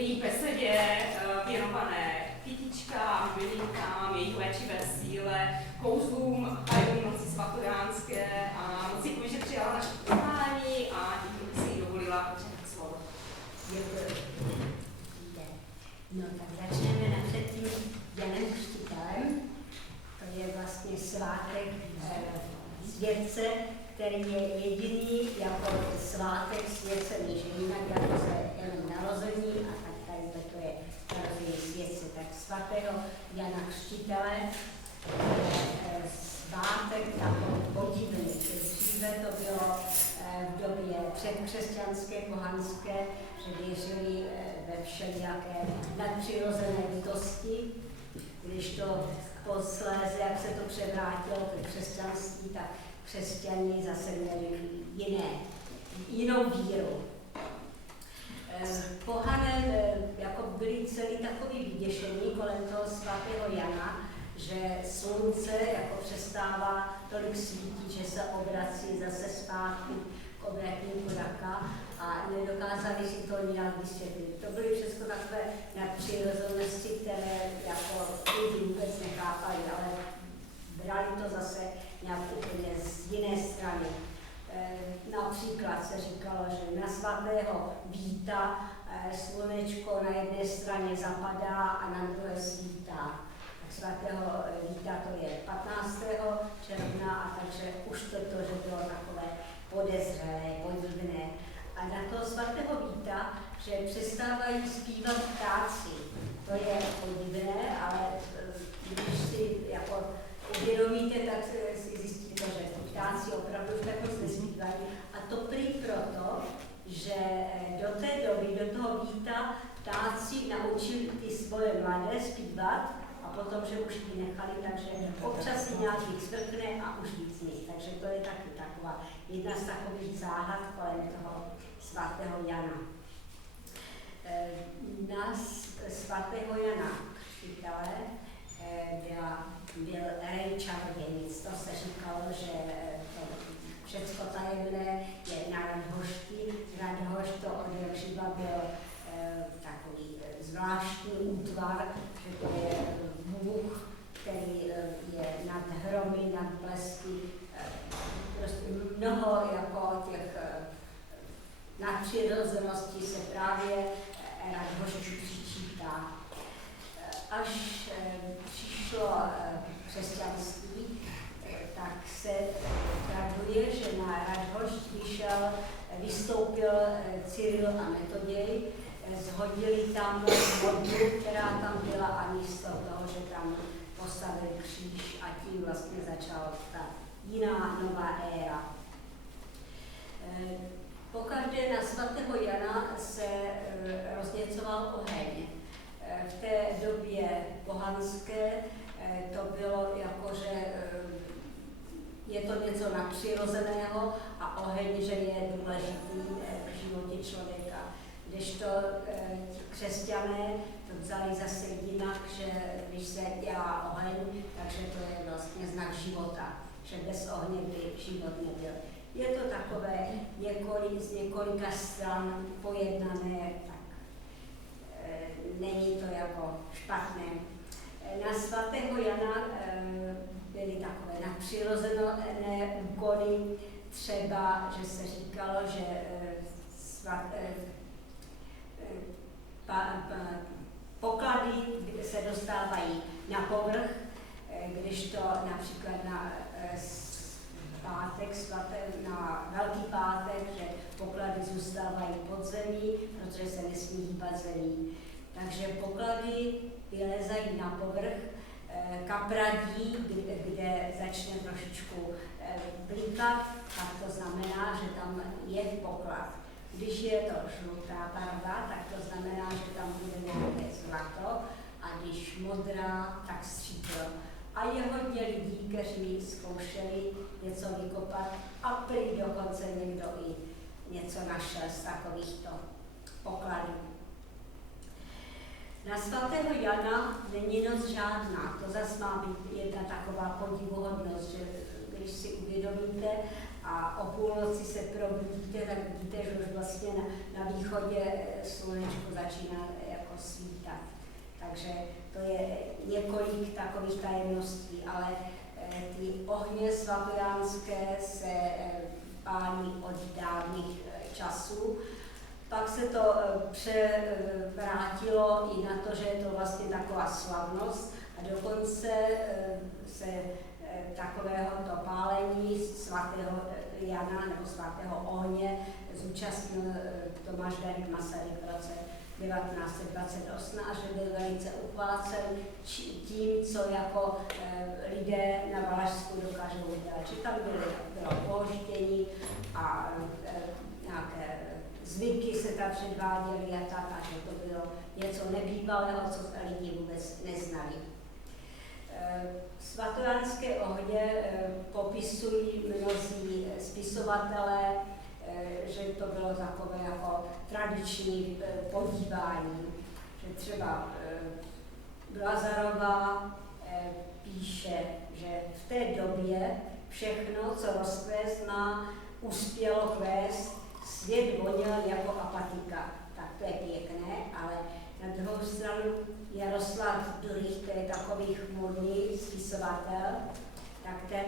její besedě věnované kytičkám, bylinkám, jejich léčivé síle, kouzlům tajů noci svatojánské a moc děkuji, že přijala naše pozvání a díky, že si ji dovolila předat slovo. Děkuji. No tak začneme napřed tím Janem Křtitelem. To je vlastně svátek světce, který je jediný jako svátek světce, než jinak jako se jenom narození a tak tady to je narození světce. Tak svatého Jana Křtitele je svátek takový podivný. Dříve to bylo v době předkřesťanské, pohanské, že věřili ve všelijaké nadpřirozené bytosti, když to posléze, jak se to převrátilo ke křesťanství, tak křesťani zase měli jinou víru. Pohané jako byli celý takový vyděšení kolem toho svatého Jana, že slunce jako přestává tolik svítit, že se obrací zase zpátky k obratníku raka a nedokázali si to nějak vysvětlit. To byly všechno takové nadpřirozenosti, které jako lidi vůbec nechápali, ale brali to zase nějak úplně z jiné strany. Například se říkalo, že na svatého Víta slunečko na jedné straně zapadá a na druhé svítá. Svatého Víta to je 15. června a takže už to, že bylo takové podezřelé, podivné. A na toho svatého Víta, že přestávají zpívat ptáci. To je podivné, ale když si jako uvědomíte, tak si zjistíte, že ty ptáci opravdu už tak moc nespívají. A to prý proto, že do té doby, do toho Víta, ptáci naučili ty svoje mladé zpívat, a potom, že už ji nechali, takže občas si nějakých svrkne a už víc nic. Takže to je taky taková jedna z takových záhad kolem toho svatého Jana. Na svatého Jana Křtitele byl rej čarodějnic. To se říkalo, že to všecko tajemné je na Radhošti. Radhošt to od Jakživa byl takový zvláštní útvar, že to je Bůh, který je nad hromy, nad blesky, prostě mnoho jako těch nadpřirozeností se právě Radhošti přičítá. Až přišlo křesťanství, tak se traduje, že na Radhošť vystoupil Cyril a Metoděj, zhodili tam modlu, která tam byla a místo toho, že tam postavili kříž a tím vlastně začala ta jiná nová éra. Pokaždé na svatého Jana se rozněcoval oheň. V té době pohanské to bylo jako, že je to něco nadpřirozeného a oheň, že je důležitý v životě člověka. Kdežto křesťané to vzali zase jinak, že když se dělá oheň, takže to je vlastně znak života, že bez ohně by život nebyl. Je to takové z několika stran pojednané, tak není to jako špatné. Na svatého Jana byly takové nadpřirozené úkony, třeba, že se říkalo, že poklady se dostávají na povrch, když to například na pátek, na Velký pátek, že poklady zůstávají pod zemí, protože se nesmí hýbat zemí. Takže poklady vylezají na povrch, kapradí, kde začne trošičku blikat, tak to znamená, že tam je poklad. Když je to žlutá barva, tak to znamená, že tam bude nějaké zlato, a když modrá, tak stříbro. A je hodně lidí, kteří zkoušeli něco vykopat a prý dokonce někdo i něco našel z takovýchto pokladů. Na svatého Jana není noc žádná. To zase má být jedna taková podivuhodnost, že když si uvědomíte a o půlnoci se probudíte, tak vidíte, že už vlastně na východě slunečko začíná svítat. Takže to je několik takových tajemností, ale ty ohně svatojánské se pálí od dávných časů. Pak se to převrátilo i na to, že je to vlastně taková slavnost a dokonce se takového to pálení svatého Jana nebo svatého ohně zúčastnil Tomáš Garrigue Masaryk v roce 1928 a že byl velice uchvácen tím, co jako lidé na Valašsku dokážou udělat. Že tam bylo pohostění a nějaké zvyky se tam předváděly a tak, a že to bylo něco nebývalého, co lidi vůbec neznali. Svatojánské ohně popisují mnozí spisovatelé, že to bylo takové jako tradiční podívání, že třeba Lazarová píše, že v té době všechno, co rozkvést má, uspělo kvést, svět voněl jako apatika. Tak to je pěkné, ale na druhou stranu Jaroslav Durych, to je takový chmurný spisovatel, tak ten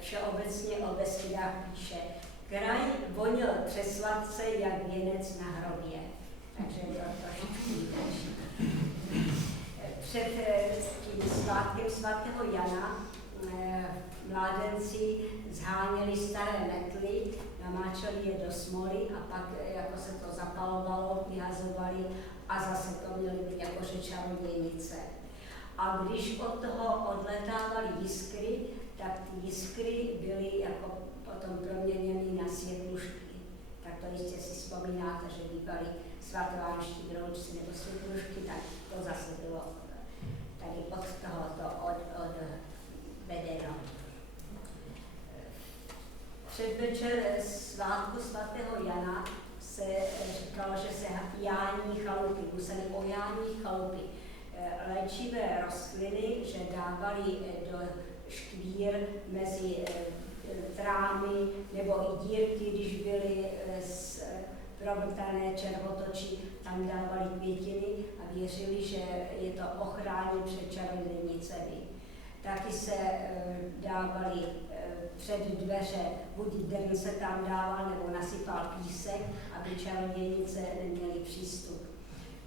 všeobecně o Beskydách píše: kraj voněl přesladce jak věnec na hrobě. Takže to trošičku lepší. Před tím svátkem svatého Jana mládenci zháněli staré metly, namáčeli je do smoly a pak jako se to zapalovalo, vyhazovali a zase to měly být jakože čarodějnice. A když od toho odletávaly jiskry, tak ty jiskry byly jako potom proměněny na světlušky. Tak to jistě si vzpomínáte, že bývaly svatovánští broučci nebo světlušky, tak to zase bylo tady od tohoto odvedeno. Předvečer svátku svatého Jana se říkalo, že se jání chalupy, museli ojání chalupy, léčivé rostliny, že dávali do škvír mezi trámy nebo i dírky, když byly provrtané červotoči, tam dávali květiny a věřili, že je to ochrání před čarodějnicemi. Taky se dávali před dveře, buď den se tam dával nebo nasypal písek, aby čarodějnice neměly přístup.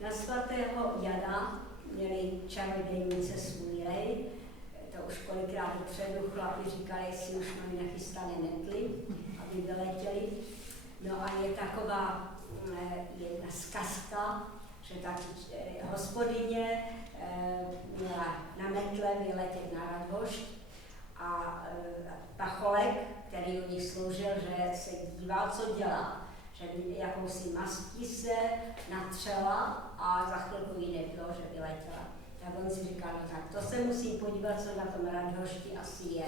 Na svatého Jana měli čarodějnice svůj rej, to už kolikrát dopředu chlapi říkali, jestli už mají nachystané metly, aby vyletěli. No a je taková jedna zkazka, že taky hospodyně měla na metle vyletět na Radhošť a pacholek, který u nich sloužil, že se díval, co dělá. Že jakousi mastí se natřela a za chvilku jí nebylo, že vyletěla. Tak on si říkal, no tak to se musím podívat, co na tom Radhošti asi je.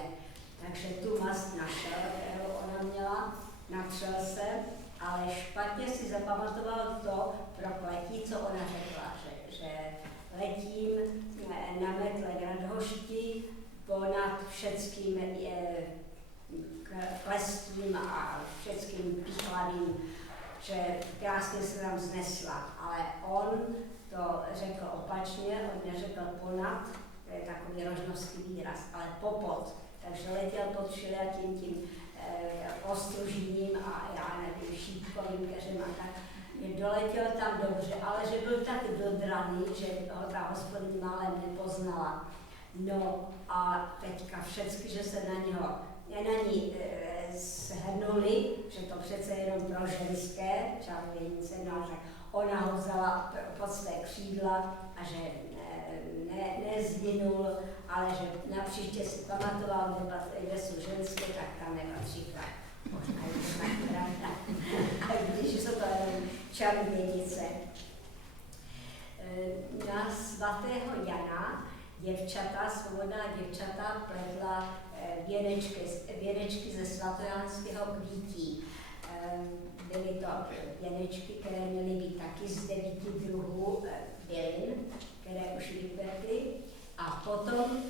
Takže tu mast našel, kterou ona měla, natřel se, ale špatně si zapamatoval to prokletí, co ona řekla, že letím na metle k Radhošti ponad všeckým kleským a všeckým pichlavým, že krásně se tam znesla, ale on to řekl opačně, on neřekl ponad, to je takový rožnovský výraz, ale popod, takže letěl pod všelijakým ostružním a já nevím, šípkovým keřem a tak. Doletěl tam dobře, ale že byl tak dodraný, že ho ta hospodyně málem nepoznala. No a teďka všecky, že se na ní shrnuli, že to přece jenom pro ženské čarodějnice, no a že ona ho vzala pod své křídla a že nezvinul, ale že napříště si pamatoval, kde jsou ženské, tak tam nepatří chlap. Možná je to tak pravda, když jsou to jenom čarodějnice. Na svatého Jana děvčata, svobodná děvčata pletla věnečky ze svatojánského kvítí. Byly to věnečky, které měly být taky z 9 druhů bylin, které už vypekly. A potom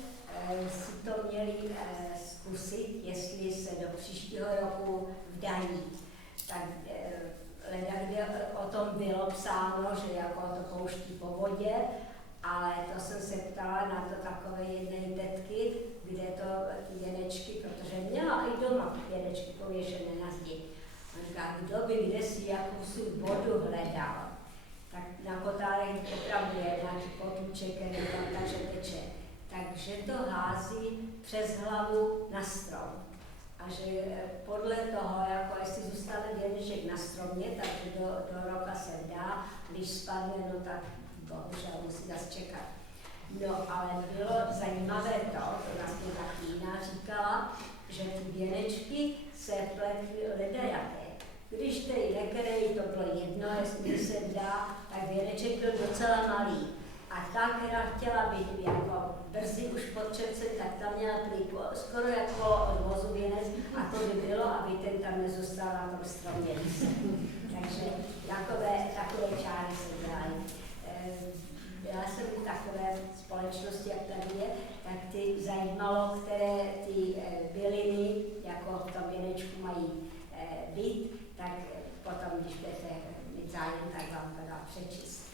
si to měli zkusit, jestli se do příštího roku vdají. Tak kde o tom bylo psáno, že jako to pouští po vodě, ale to jsem se ptala na to takové jedné tetky, kde to ty věnečky, protože měla i doma věnečky pověšené na zdi. A říká, kdo by kdesi jakousi vodu hledal, tak na Kotárech opravdu je nějaký potůček, který tam takže teče. Takže to hází přes hlavu na strom. A že podle toho, jako jestli zůstane věneček na stromě, takže do roka se dá, když spadne, no tak bohužel musí zase čekat. No ale bylo zajímavé to nás ta Klína říkala, že ty věnečky se pletly ledajaké. Když tej nekerej, to bylo jedno, jestli se dá, tak věneček byl docela malý. A ta, která chtěla být jako brzy už pod červcem, tak tam měla plíku, skoro jako od vozu věnec, a to by bylo, aby ten tam nezůstal na tom stromě. Takže takové čáry se dělají. Byla jsem v takové společnosti, jak tady je, tak ty zajímalo, které ty byliny jako v tom věnečku mají být, tak potom, když budete mít zájem, tak vám to dá přečíst.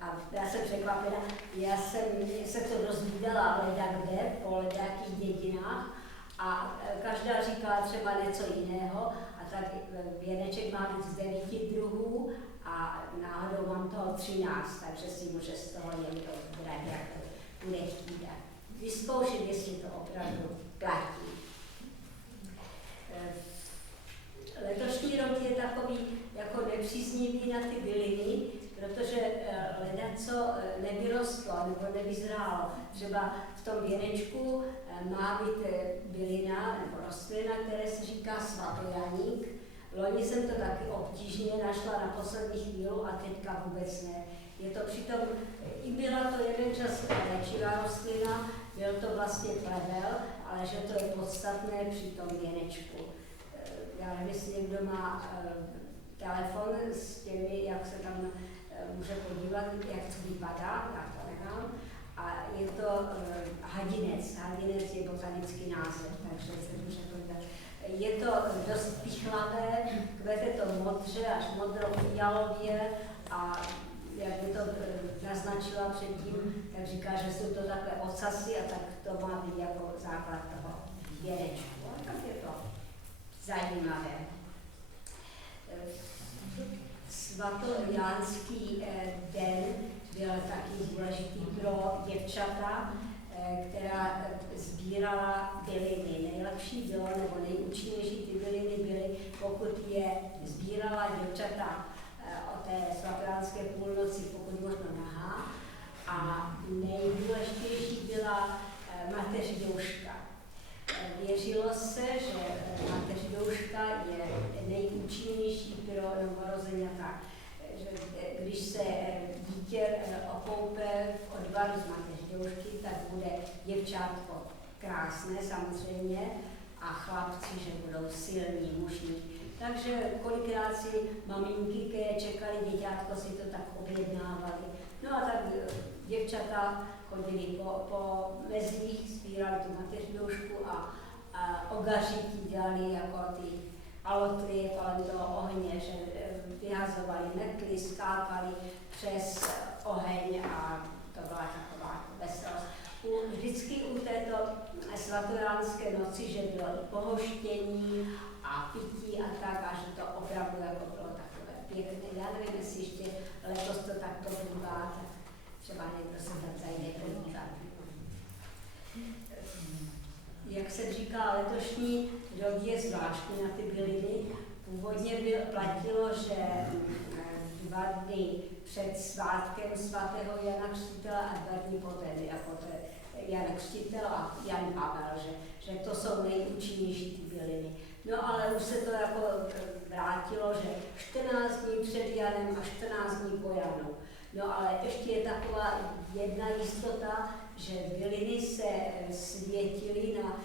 A já jsem překvapena, já jsem se to dozvídala leda kde, po ledákých dědinách a každá říkala třeba něco jiného a tak věneček má být z 9 druhů a náhodou mám toho 13, takže si může z toho někdo brát, jak bude chtít. Vyzkoušet, jestli to opravdu platí. Letošní rok je takový jako nepříznivý na ty byliny, protože ledaco nevyrostlo nebo nevyzrálo. Třeba v tom věnečku má být bylina nebo rostlina, které se říká svatojaník. Loni jsem to taky obtížně našla na poslední chvíli a teďka vůbec ne. Je to přitom, i byla to jeden čas léčivá rostlina, byl to vlastně plevel, ale že to je podstatné při tom věnečku. Já nevím, jestli někdo má telefon s těmi, jak se tam může podívat, jak to vypadá, já to nechám. A je to hadinec. Hadinec je botanický název, takže se může podívat. Je to dost pichlavé, kvete to modře až modro-fialově a jak by to naznačila předtím, tak říká, že jsou to takové ocasy a tak to má být jako základ toho věnečku. A tak je to zajímavé. Svatojánský den byl taky důležitý pro děvčata, která sbírala byliny. Nejlepší bylo, nebo nejúčinnější ty byliny byly, pokud je sbírala děvčata o té svatojánské půlnoci, pokud možno nahá. A nejdůležitější byla mateřdouška. Věřilo se, že mateřdouška je nejúčinnější pro novorozenata. Že když se dítě opoupe v odvaru z mateřdoušky, tak bude děvčátko krásné samozřejmě a chlapci, že budou silní, mužní. Takže kolikrát si maminky, které čekali děťátko, si to tak objednávali. No a tak děvčata chodili po mezích, sbírali tu mateřdoušku a ogařití dělali jako ty alotry kolem toho ohně, že vyhazovali metly, skákali přes oheň a to byla taková veselost. Vždycky u této svatojánské noci, že bylo i pohoštění a pití a tak, a že to opravdu jako bylo takové pěkné. Já nevím, jestli ještě letos to takto bývá, tak třeba někdo se tam zajde podívat. Jak jsem říkala, letošní rok je zvláštní na ty byliny. Původně platilo, že 2 dny před svátkem svatého Jana Křtitele a 2 dny poté, jako to je Jan Křtitel a Jan Pavel, že to jsou nejúčinnější ty byliny. No ale už se to jako vrátilo, že 14 dní před Janem a 14 dní po Janu. No ale ještě je taková jedna jistota, že byliny se světily na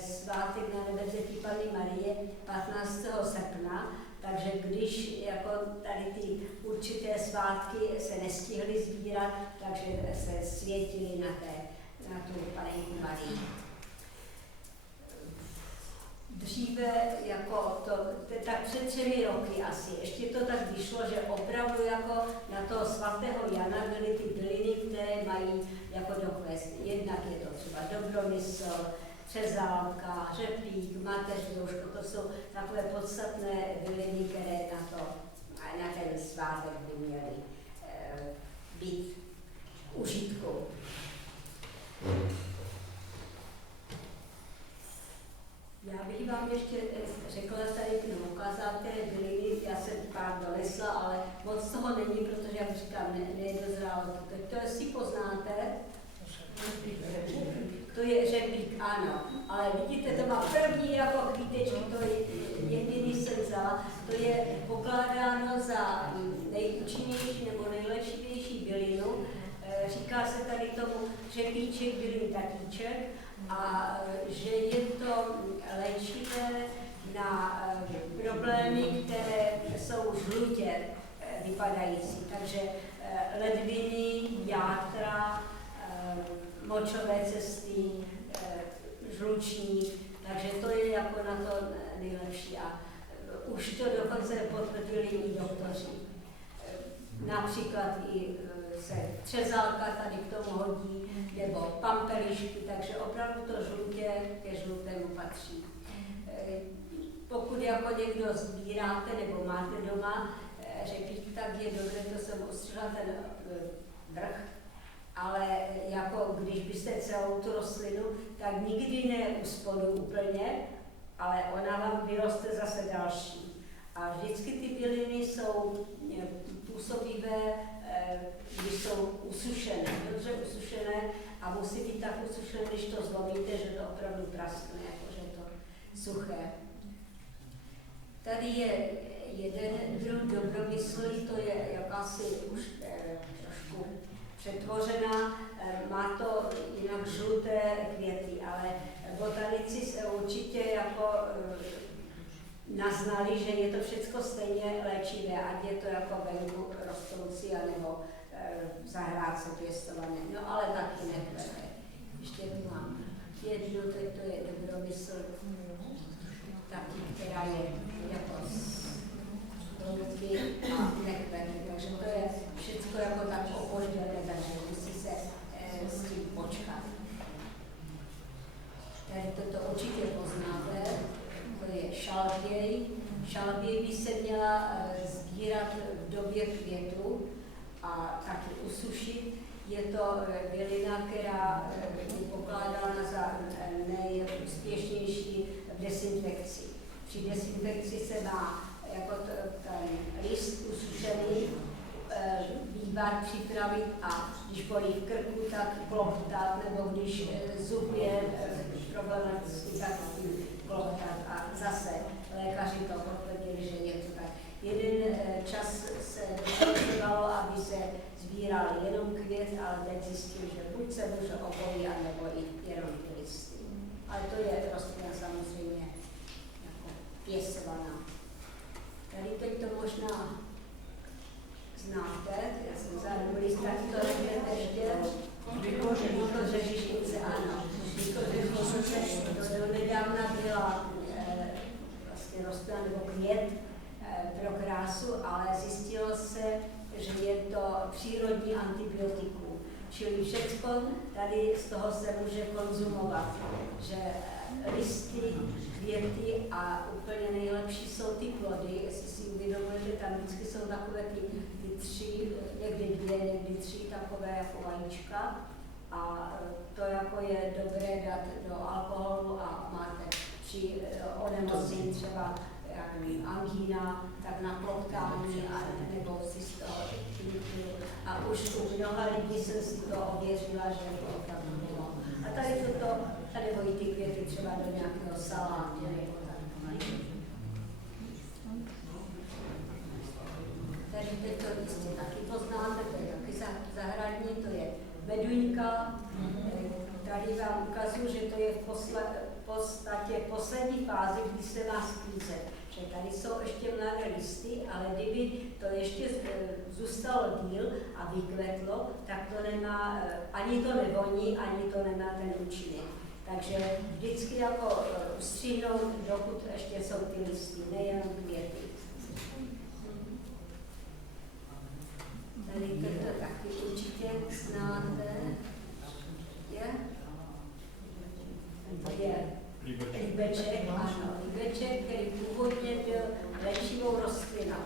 svátek na nebevzetí Panny Marie 15. srpna, takže když jako tady ty určité svátky se nestihly sbírat, takže se světily na tu Panenku Marii. Dříve, jako tak před 3 roky asi, ještě to tak vyšlo, že opravdu jako na toho svatého Jana byly ty byliny, které mají jako dokvést. Jednak je to třeba Dobromysl, Třezálka, Řepík, Mateřouško, to jsou takové podstatné byliny, které na ten svátek by měly být užitku. Já bych vám ještě řekla tady, ukázala, které byliny, já jsem pár donesla, ale moc toho není, protože, jak říkám, nedozrálo to. To si poznáte? To je řepík, ano. Ale vidíte, to má první jako kvítečky, to je jediný jsem vzala. To je pokládáno za nejúčinnější nebo nejléčivější bylinu. Říká se tady tomu řepíček, bylin tatíček. A že je to léčivé na problémy, které jsou žlutě vypadající. Takže ledviny, játra, močové cesty, žlučník, takže to je jako na to nejlepší. A už to dokonce potvrdili i doktoři. Například i se Třezálka tady k tomu hodí, nebo pampelišky, takže opravdu to žlutě ke žlutému patří. Pokud jako někdo sbíráte nebo máte doma řepík, tak je dobré, to jsem ostřela ten vrch, ale jako když byste celou tu rostlinu, tak nikdy ne u spodu úplně, ale ona vám vyroste zase další. A vždycky ty byliny jsou působivé, když jsou usušené, dobře usušené a musí být tak usušené, když to zlomíte, že to opravdu praskne, jakože to suché. Tady je jeden druh Dobromyslí, to je jakási už trošku přetvořená, má to jinak žluté květy, ale botanici se určitě jako naznali, že je to všechno stejně léčivé, ať je to jako venku rostoucí, anebo v zahrádce pěstované. No ale taky nekvete. Ještě tu mám jednu, to je Dobromysl, taky, která je jako z ruky a nekvete. Takže to je všechno jako tak opožděné, takže musí se s tím počkat. Tady toto určitě poznáte. To je šalběj. Šalběj by se měla sbírat v době květu a taky usušit. Je to bylina, která je pokládána za nejúspěšnější v dezinfekci. Při dezinfekci se má jako ten list usušený vývar připravit a když bolí v krku, tak kloptat, nebo když zub je problematický, tak tím kloptat. A zase lékaři to potvrdili, že je to tak. Jeden čas se doporučovalo, aby se sbíral jenom květ, ale teď zjistil, že buď se může obojí, anebo i jenom ty listy. Ale to je rostlina samozřejmě jako pěstovaná. Tady teď to možná znáte, já jsem zároveň list, tak to ještě Vykořenice, ano. Vykořenice, to do nedávna byla vlastně rostlina nebo květ pro krásu, ale zjistilo se, že je to přírodní antibiotikum. Čili všechno tady z toho se může konzumovat, že listy, květy a úplně nejlepší jsou ty plody, jestli si uvědomujete, tam vždycky jsou takové ty tři, někdy dvě, někdy tři takové jako vajíčka a to jako je dobré dát do alkoholu a máte při onemocnění třeba angína, tak na klotkání nebo si z toho a už u mnoha lidí jsem si to ověřila, že to opravdu bylo. A tady toto, nebo i ty květy třeba do nějakého salátu nebo tak. Tady teď to jistě taky poznáte, to je taky zahradní, to je meduňka. Tady vám ukazuju, že to je v podstatě poslední fázi, kdy se má sklízet. Že tady jsou ještě mladé listy, ale kdyby to ještě zůstalo díl a vykvetlo, tak to nemá, ani to nevoní, ani to nemá ten účinek. Takže vždycky jako ustříhnout, dokud ještě jsou ty listy, nejenom květy. tolik znáte, je? To je líbeček, ano, líbeček, který původně byl léčivou rostlinou.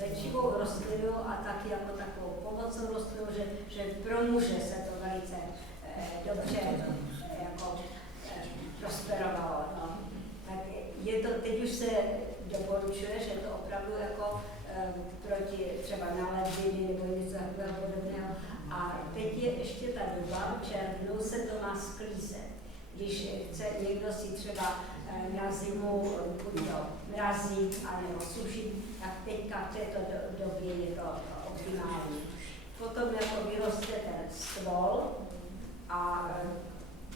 Léčivou rostlinu a taky jako takovou pomocnou rostlinu, že pro muže se to velice dobře jako prosperovalo. No. Tak je to, teď už se doporučuje, že to opravdu jako proti třeba náledviny nebo něco takového podobného. A teď je ještě ta doba, v červnu se to má sklízet. Když chce někdo si třeba na zimu buď to mrazit anebo sušit, tak teďka v této době je to optimální. Potom jako vyroste ten stvol a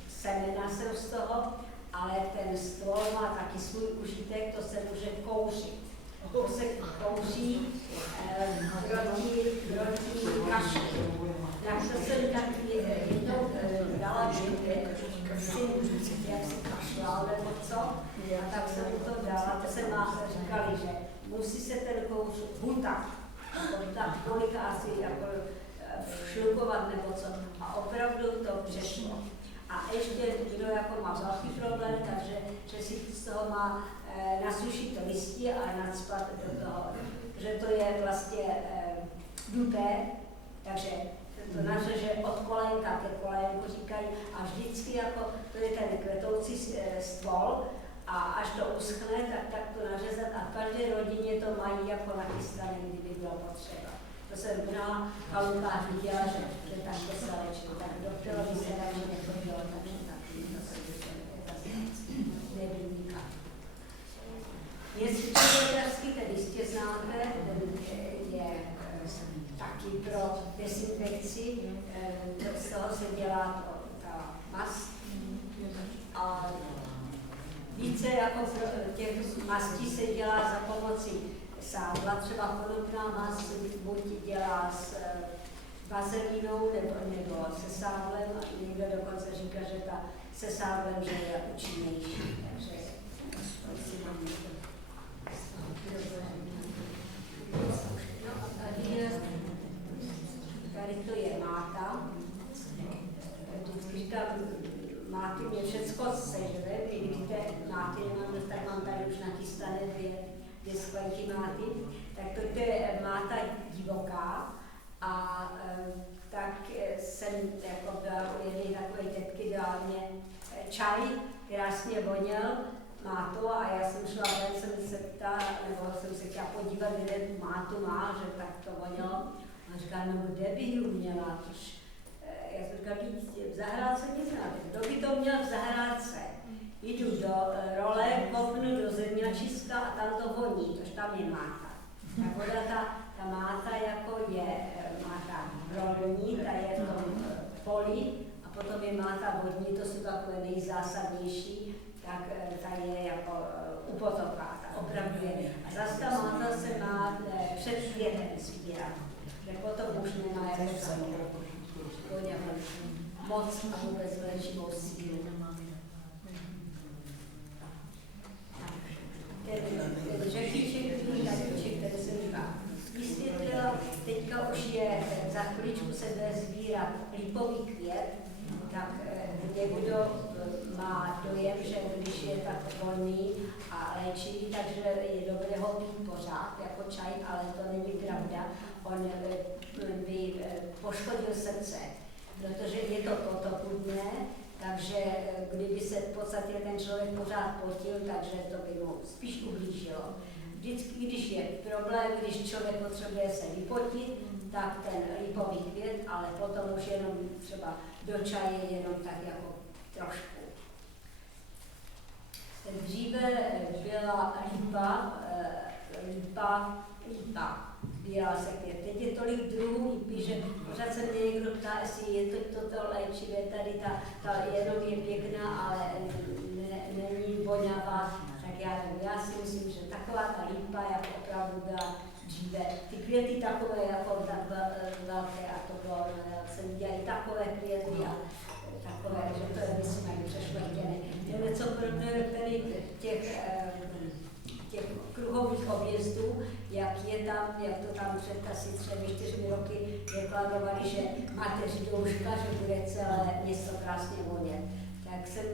semena jsou z toho, ale ten stvol má taky svůj užitek, to se může kouřit. To se kouří proti kašlu. Tak to jsem taky jednou dala jak si kašlal nebo co, a tak jsem mu to dala, to jsem má říkali, že musí se ten kouř hutat, tak kolika asi jako šlukovat nebo co, a opravdu to přešlo. A ještě kdo jako má velký problém, takže že si z toho má nasušit to listí a nacpat do toho, že to je vlastně duté, takže to nařeže od kolenka ke kolenku, říkají, a vždycky jako to je ten kvetoucí stvol a až to uschne, tak to nařezat a v každé rodině to mají jako nachystané, kdyby bylo potřeba. To jsem v mnoha chalupách viděla, že tak to se léčilo, tak doktorovi se radši nechodilo, takže taky to se nevyniká. Jestli lékařský, ten jistě znáte, ten je taky pro dezinfekci, z toho se dělá ta mast. A více jako těch mastí se dělá za pomoci sádla, třeba konopná mast buď dělá s vazelínou nebo se sádlem, a někdo dokonce říká, že ta se sádlem že je účinnější. Takže si mám no a tady to je máta. Vždycky říkám, máty mě všecko sežere, vy vidíte máty, nemám, tak mám tady už nachystané dvě sklenky máty. Tak to je máta divoká a tak jsem jako byla u jedné takové tetky, dala mě čaj, krásně voněl, má to a já jsem šla ven, jsem se ptala, nebo jsem se chtěla podívat, kde tu mátu má, že tak to vonělo. A říká, no kde by ji měla? Já jsem říkala, v zahrádce nic nemáte. Kdo by to měl v zahrádce? Jdu do role, kopnu do zeměčiska a tam to voní, tož tam je máta. Ta voda, ta máta jako je máta rolní, ta je v tom poli a potom je máta vodní, to jsou takové nejzásadnější, tak ta je jako u potoka, ta opravdu je. A zase ta máta se má před květem sbírat, že potom už nemá jako moc a vůbec léčivou sílu. Ten řetíček, který jsem vysvětlila, teďka už je, za chviličku se bude sbírat lípový květ, tak někdo má dojem, že když je tak volný a léčivý, takže je dobré ho pít pořád jako čaj, ale to není pravda. On by poškodil srdce, protože je to potopudné, takže kdyby se v podstatě ten člověk pořád potil, takže to by mu spíš ublížilo. Vždycky, když je problém, když člověk potřebuje se vypotit, tak ten lípový květ, ale potom už jenom třeba do čaje jenom tak jako trošku. Dříve byla lípa, bílá se květ. Teď je tolik druhů lípy, že pořád se mě někdo ptá, jestli je toto léčivé, tady ta jenom je pěkná, ale není voňavá. Tak já si myslím, že taková ta lípa jako opravdu byla dříve. Ty květy takové jako velké a to bylo, jsem viděla i takové květy a takové, že to je, myslím, mají přešlechtěné. Je něco podobného, který těch těch kruhových objezdů, jak to tam před asi 3-4 roky deklarovali, že mateřidouška, že bude celé město krásně vonět. Tak jsem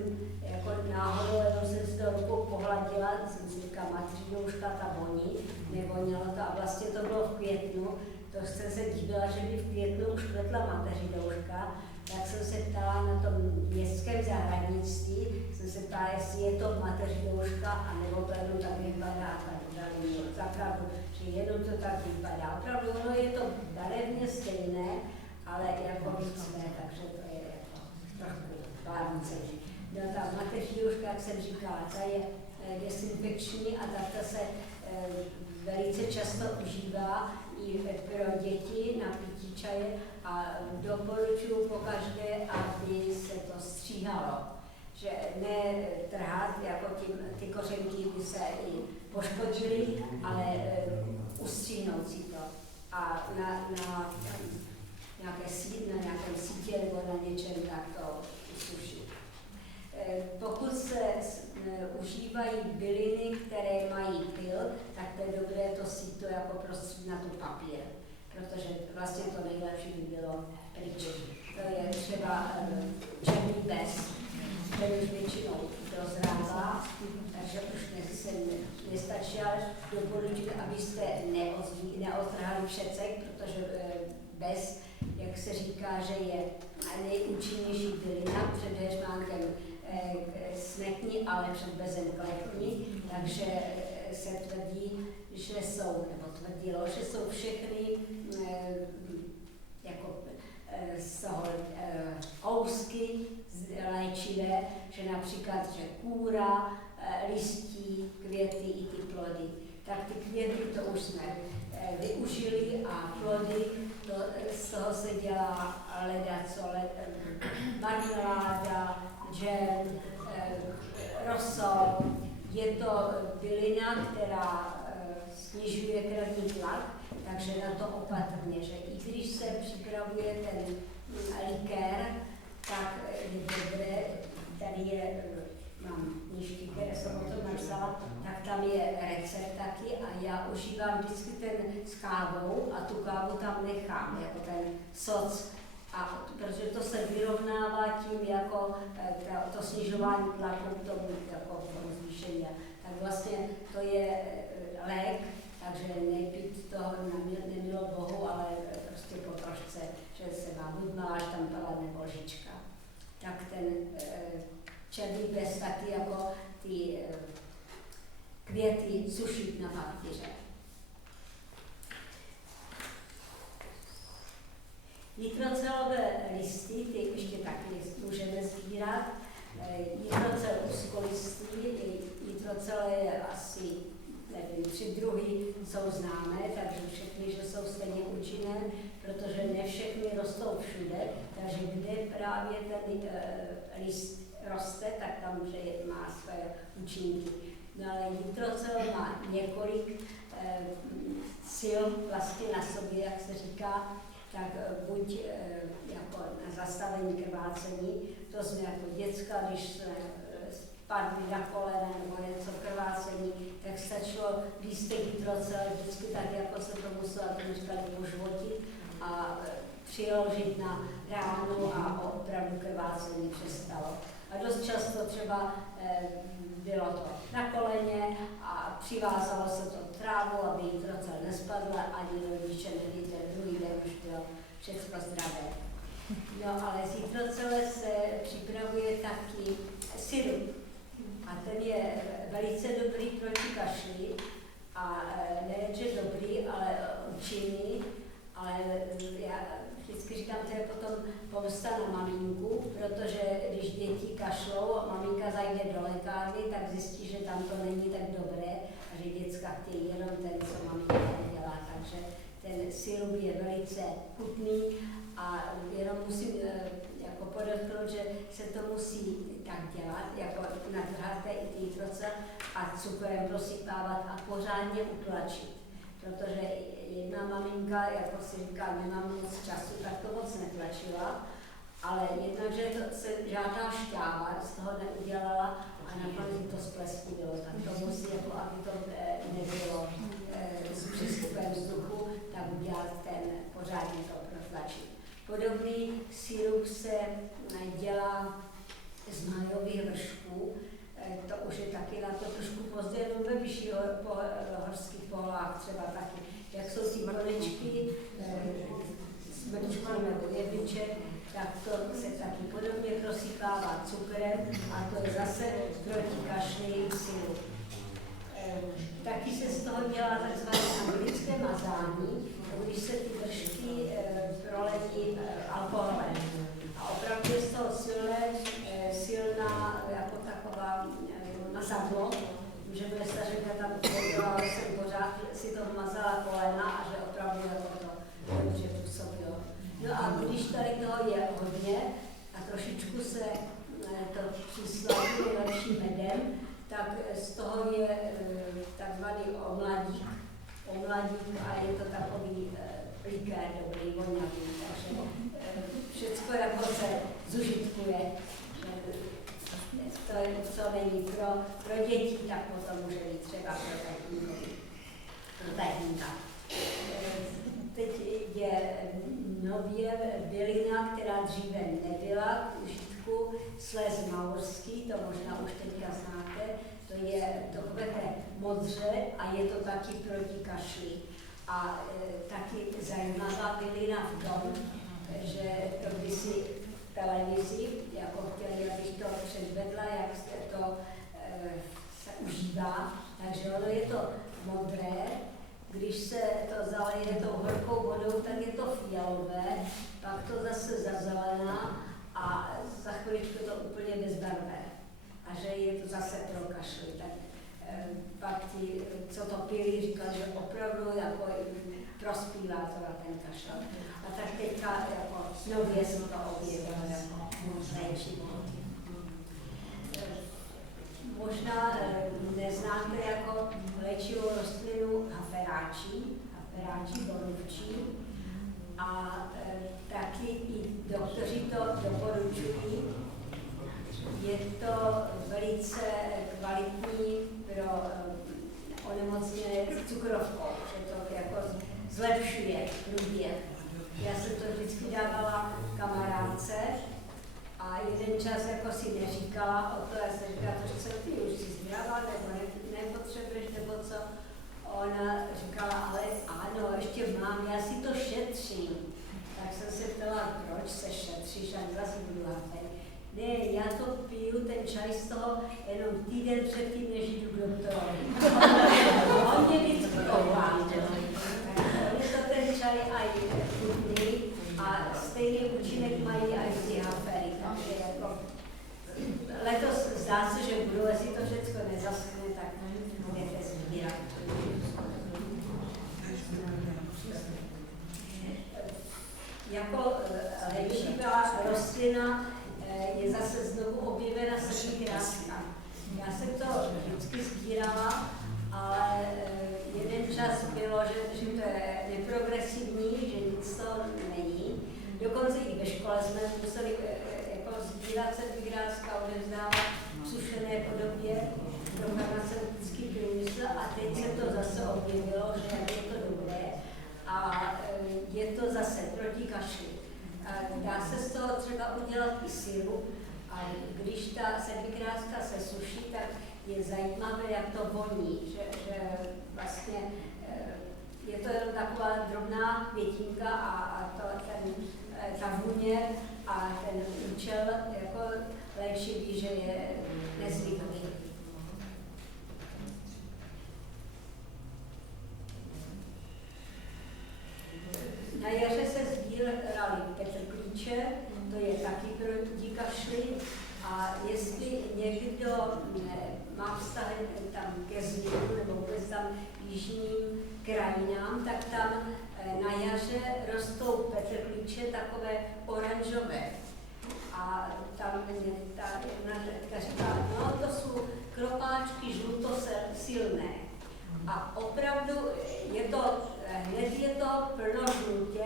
jako náhodou, jenom jsem si to rukou pohladila, jsem si říkala, mateřidouška, ta voní, nevonilo to a vlastně to bylo v květnu, to jsem se dívala, že by v květnu už kvetla mateřidouška, tak jsem se ptala na tom městském zahradnictví, jsem se ptala, jestli je to mateřidouška, anebo to jenom tak vypadá a tak dále. Zapravdu, že jenom to tak vypadá. Opravdu ono je to barevně stejné, ale jako víc ne, takže to je jako trošku párnicež. No ta mateřidouška, jak jsem říkala, ta je dezinfekční a ta se velice často užívá i pro děti na pití čaje a doporučuji pokaždé, aby se to stříhalo. Že ne trhat, jako ty kořenky by se i poškodily, ale ustříhnout si to. A na nějakém sítě nebo na něčem tak to usušit. Pokud se užívají byliny, které mají pyl, tak to je dobré to síto jako prostředí na tu papír, protože vlastně to nejlepší by bylo pryč. To je třeba černý bez, který už většinou dozrává, takže už nestačí, ale doporučuji, abyste neotrhali všecek, protože bez, jak se říká, že je nejúčinnější bylina před heřmánkem smetni, ale před bezem klepni, takže se tvrdí, že jsou, nebo tvrdilo, že jsou všechny jako z toho kousky léčivé, že například, že kůra, listí, květy i ty plody. Tak ty květy to už jsme využili a plody, z toho se dělá marmeláda, džem, rosol. Je to bylina, která snižuje krevní tlak, takže na to opatrně, že i když se připravuje ten likér, tak je dobré, tady mám knížky, které jsem o tom napsala, tak tam je recept taky a já užívám vždycky ten s kávou a tu kávu tam nechám, jako ten soc. A protože to se vyrovnává tím jako to snižování tlaku k tomu jako zvýšení. Tak vlastně to je lék, takže nepít to nemilo Bohu, ale prostě po trošce, že se má buď máš tam pala nebo lžička. Tak ten černý bez taky jako ty květy sušit na papíře. Nitrocelové listy, ty ještě taky můžeme sbírat. Nitrocel úzkolistý, nitrocel je asi, nevím, 3 druhy jsou známé, takže všechny, že jsou stejně účinné, protože ne všechny rostou všude, takže kde právě ten list roste, tak tam že má své účinky. No ale nitrocel má několik sil vlastně na sobě, jak se říká, tak buď jako na zastavení krvácení, to jsme jako děcka, když jsme spadli na kolena nebo něco krvácení, tak stačilo lístek nitrocel, vždycky tak, jako se to muselo požvotit a přiložit na ránu a opravdu krvácení přestalo. A dost často třeba bylo to na koleně a přivázalo se to trávou, aby nitrocel nespadla, ani rodiče nevíte, druhý den už bylo všechno zdravé. No ale z nitrocele se připravuje taky syrup. A ten je velice dobrý proti kašli a ne, že dobrý, ale účinný, ale já vždycky říkám, to je potom pomsta na maminku, protože když děti kašlou a maminka zajde do lékárny, tak zjistí, že tam to není tak dobré a že děcka chtějí jenom ten, co maminka dělá. Takže ten syrup je velice chutný a jenom musím jako podotknout, že se to musí tak dělat, jako nadrháte i ty nitrocel a cukrem prosypávat a pořádně utlačit. Protože jedna maminka, jako si říká, nemám moc času, tak to moc netlačila ale jednakže se žádná šťáva z toho neudělala a nakonec to splesnilo. Tak to musí, jako aby to nebylo s přístupem vzduchu, tak udělat pořádně to protlačit. Podobný sirup se dělá z májových vršků, to už je taky na to trošku později, no ve vyšších horských polohách třeba taky. Jak jsou ty mrnečky, smrčku nebo jedliček, tak to se taky podobně prosypává cukrem a to je zase protikašlý sirup. Taky se z toho dělá takzvané anglické mazání, když se ty vršky prolejí alkoholem. A opravdu je z toho silná jako taková mazadlo, že bude se říkat, tam ale jsem pořád si to mazala kolena a že opravdu jako to dobře působilo. No a když tady toho je hodně a trošičku se to přislávuje lepším medem, tak z toho je takzvaný omladík a je to takový likér dobrý, voňavý, takže všecko jako se zužitkuje. To je, co není pro děti, tak potom může být třeba pro technika. Teď je nově bylina, která dříve nebyla k užitku, slez maurský, to možná už teďka znáte, to je takové modře a je to taky proti kašli. A taky zajímavá bylina v tom, že to kdysi v televizi, jako chtěli, abych to předvedla, jak se to se užívá, takže ono je to modré, když se to zaleje tou horkou vodou, tak je to fialové, pak to zase zazelená a za chviličku to úplně bezbarvé. A že je to zase pro kašli. Tak pak ti, co to pili, říkali, že opravdu jako prospívá to na ten kašel. A tak teďka jako nově jsem to objevila jako léčivo. Možná neznáte jako léčivou rostlinu haferáčí, borůvčí. A taky i doktoři to doporučují. Je to velice kvalitní pro onemocněné cukrovkou, že to jako zlepšuje průběh. Já jsem to vždycky dávala kamarádce a jeden čas jako si neříkala o to, já jsem říkala, že jsem ty už si zdravá, nebo nepotřebuješ, nebo co. Ona říkala, ale ano, ještě mám, já si to šetřím. Tak jsem se ptala, proč se šetříš, a zase budu hafej. Ne, já to piju, ten čaj z toho, jenom týden předtím, než jdu k doktorovi. On mě vždycky ovládl. Je to ten čaj aj chutný a stejný účinek mají aj ty hafery. Takže jako letos zdá se, že budou, jestli to všechno nezaschne, tak budete sbírat. Jako léčivá rostlina je zase znovu objevena sedmikráska. Já jsem to vždycky sbírala, ale jeden čas bylo, že to je neprogresivní, že nic to není. Dokonce i ve škole jsme museli jako sbírat sedmikráska, odevzdávat v sušené podobě pro farmaceutický průmysl a teď se to zase objevilo, že je to dobré a je to zase proti kašli. Dá se z toho třeba udělat i sirup a když ta sedmikráska se suší, tak je zajímavé, jak to voní, že vlastně je to jenom taková drobná květinka a ta vůně a ten účel jako léčivý, že je nezvyklý. Na jaře se sbíraly petrklíče, to je taky proti kašli a jestli někdo má vztah tam ke Zlínu nebo vůbec tam jižním krajinám, tak tam na jaře rostou petrklíče takové oranžové. A tam ta jedna říká, no to jsou kropáčky žlutosilné. A opravdu je to, hned je to plno žlutě,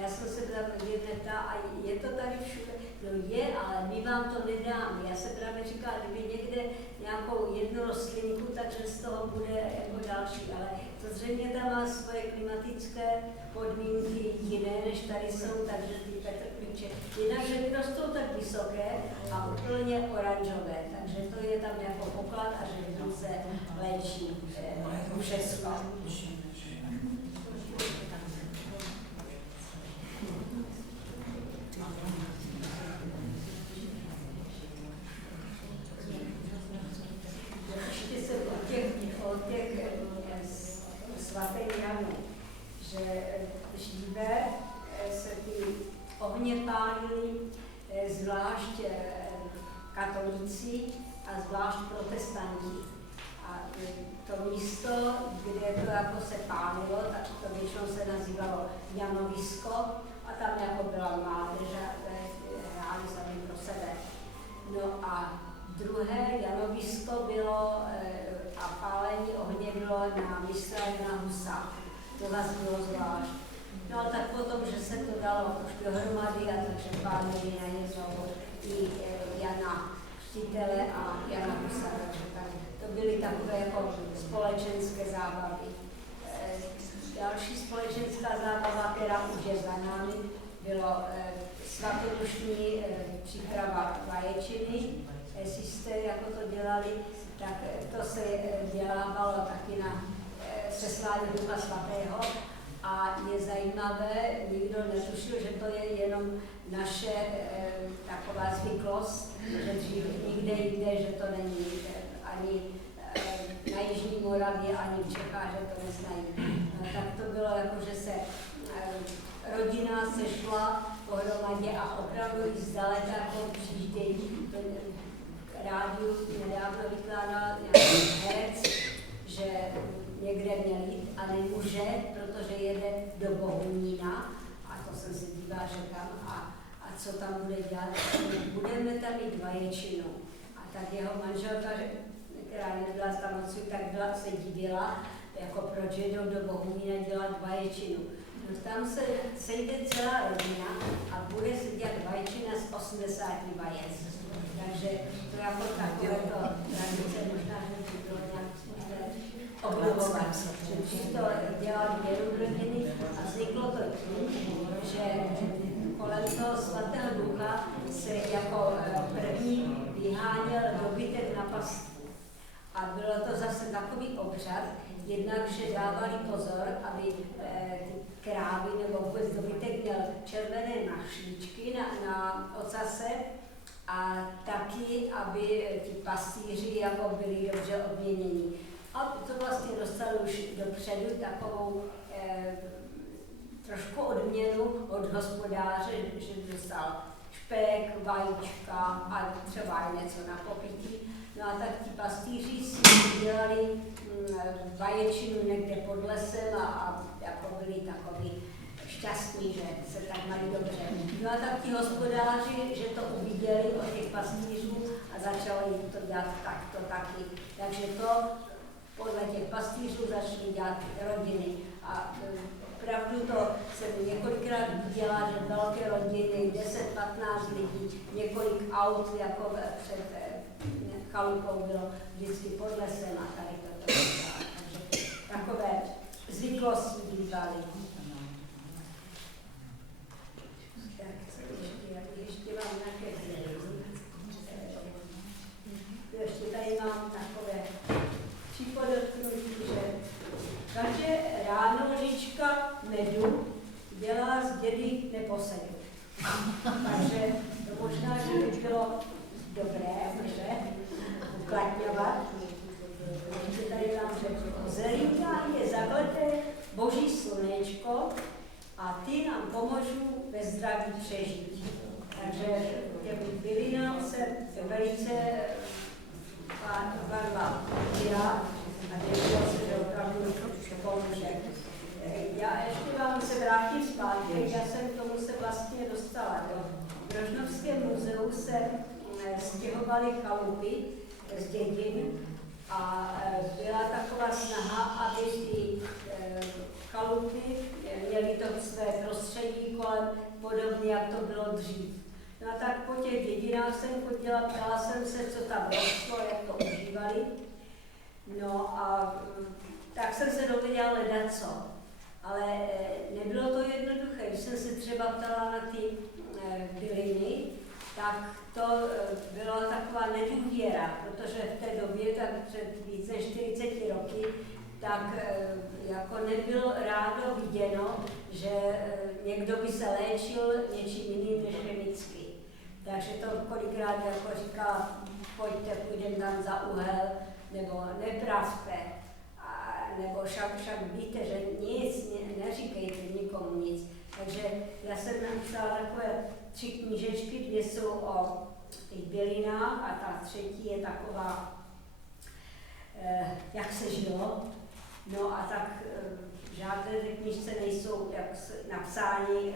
Já jsem se právě ptala, a je to tady všude? No je, ale my vám to nedáme. Já se právě říkala, kdyby někde nějakou jednu rostlinku, takže z toho bude jako další, ale to zřejmě tam má svoje klimatické podmínky jiné, než tady jsou, takže ty petrklíče. Jinak, že rostou tak vysoké a úplně oranžové, takže to je tam jako poklad a že tam se léčí všechno. Ještě se o těch svaté Janu, že dříve se ty ohně pálily zvlášť katolíci a zvlášť protestanti. A to místo, kde to jako se pálilo, tak to většinou se nazývalo Janovisko a tam jako byla mládež a hráli sami pro sebe. No a druhé Janovisko bylo a pálení ohně bylo na Mistra Jana Husa. To vás bylo zvlášť. No ale tak potom, že se to dalo už dohromady a takže pálili na jednou i Jana Křtitele a Jana Husa. Tak to byly takové jako společenské zábavy. Další společenská zábava, která už je za námi, bylo svatodušní příprava vaječiny. Jestli jste jako to dělali, tak to se dělávalo taky na seslání Ducha Svatého. A je zajímavé, nikdo netušil, že to je jenom naše taková zvyklost, že dřív nikde jinde, že to není ani na Jižní Moravě, ani v Čechách, že to neznají. No, tak to bylo jako, že se rodina sešla pohromadě a opravdu i zdaleka jako přijíždějí. Rádiu nedávno vykládal nějaký herec, že někde měl jít a nemůže, protože jede do Bohumína. A to jsem si dívala, že tam a co tam bude dělat. Budeme tam mít vaječinu. A tak jeho manželka, která nebyla tam odsud, tak byla, se divila, jako proč jedou do Bohumína dělat vaječinu. No tam se sejde celá rodina a bude se dělat vaječina z 80 vajec. Takže to jako takovéto tradice možná, že by bylo nějak obdobovat. Že to dělali rodiny a vzniklo to tím, že kolem toho svatého ducha se jako první vyháněl dobytek na pastvu. A bylo to zase takový obřad, jednak, že dávali pozor, aby ty krávy nebo vůbec dobytek měl červené našlíčky na ocase a taky, aby ti pastýři jako byli dobře odměněni. A to vlastně dostali už dopředu takovou trošku odměnu od hospodáře, že dostal špek, vajíčka a třeba něco na popití. No a tak ti pastýři si dělali vaječinu někde pod lesem a jako byli takový šťastní, že se tak mají dobře. No a tak ti hospodáři, že to uviděli od těch pastýřů a začali to dělat takto taky. Takže to podle těch pastýřů začali dělat rodiny. A opravdu to jsem několikrát viděla, že velké rodiny, 10-15 lidí, několik aut jako před chalupou bylo vždycky pod lesem a tady toto. Takže takové zvyklosti bývaly. Ještě mám nějaké vzdělení. Ještě tady mám takové připodotknutí, že každé ráno lžička medu dělá z dědy neposedu. Takže to možná, že by bylo dobré, že uplatňovat. Ještě tady vám řeknu, zelenka je zagleté boží slunečko a ty nám pomůžou ve zdraví přežít. Takže těm bylinám se velice barva dělá a dělá se, že opravdu pomůže. Já ještě vám se vrátím zpátky, já jsem k tomu se vlastně dostala. V Rožnovském muzeu se stěhovaly chalupy z dědin a byla taková snaha, aby ty chalupy měly to své prostředí prostředí kolem, podobně, jak to bylo dřív. No a tak po těch dědinách jsem chodila, ptala jsem se, co tam rostlo, jak to užívali. No a tak jsem se dověděla ledaco. Ale nebylo to jednoduché. Když jsem se třeba ptala na ty byliny, tak to byla taková nedůvěra, protože v té době, tak před víc než 40 roky, tak jako nebylo rádo viděno, že někdo by se léčil něčím jiným než chemicky. Takže to kolikrát jako říkala, pojďte, půjdeme tam za uhel, nebo nepravte, nebo však víte, že nic, neříkejte nikomu nic. Takže já jsem napsala takové 3 knížečky, 2 jsou o těch bylinách a ta třetí je taková, jak se žilo. No a tak žádné knížce nejsou jak napsáni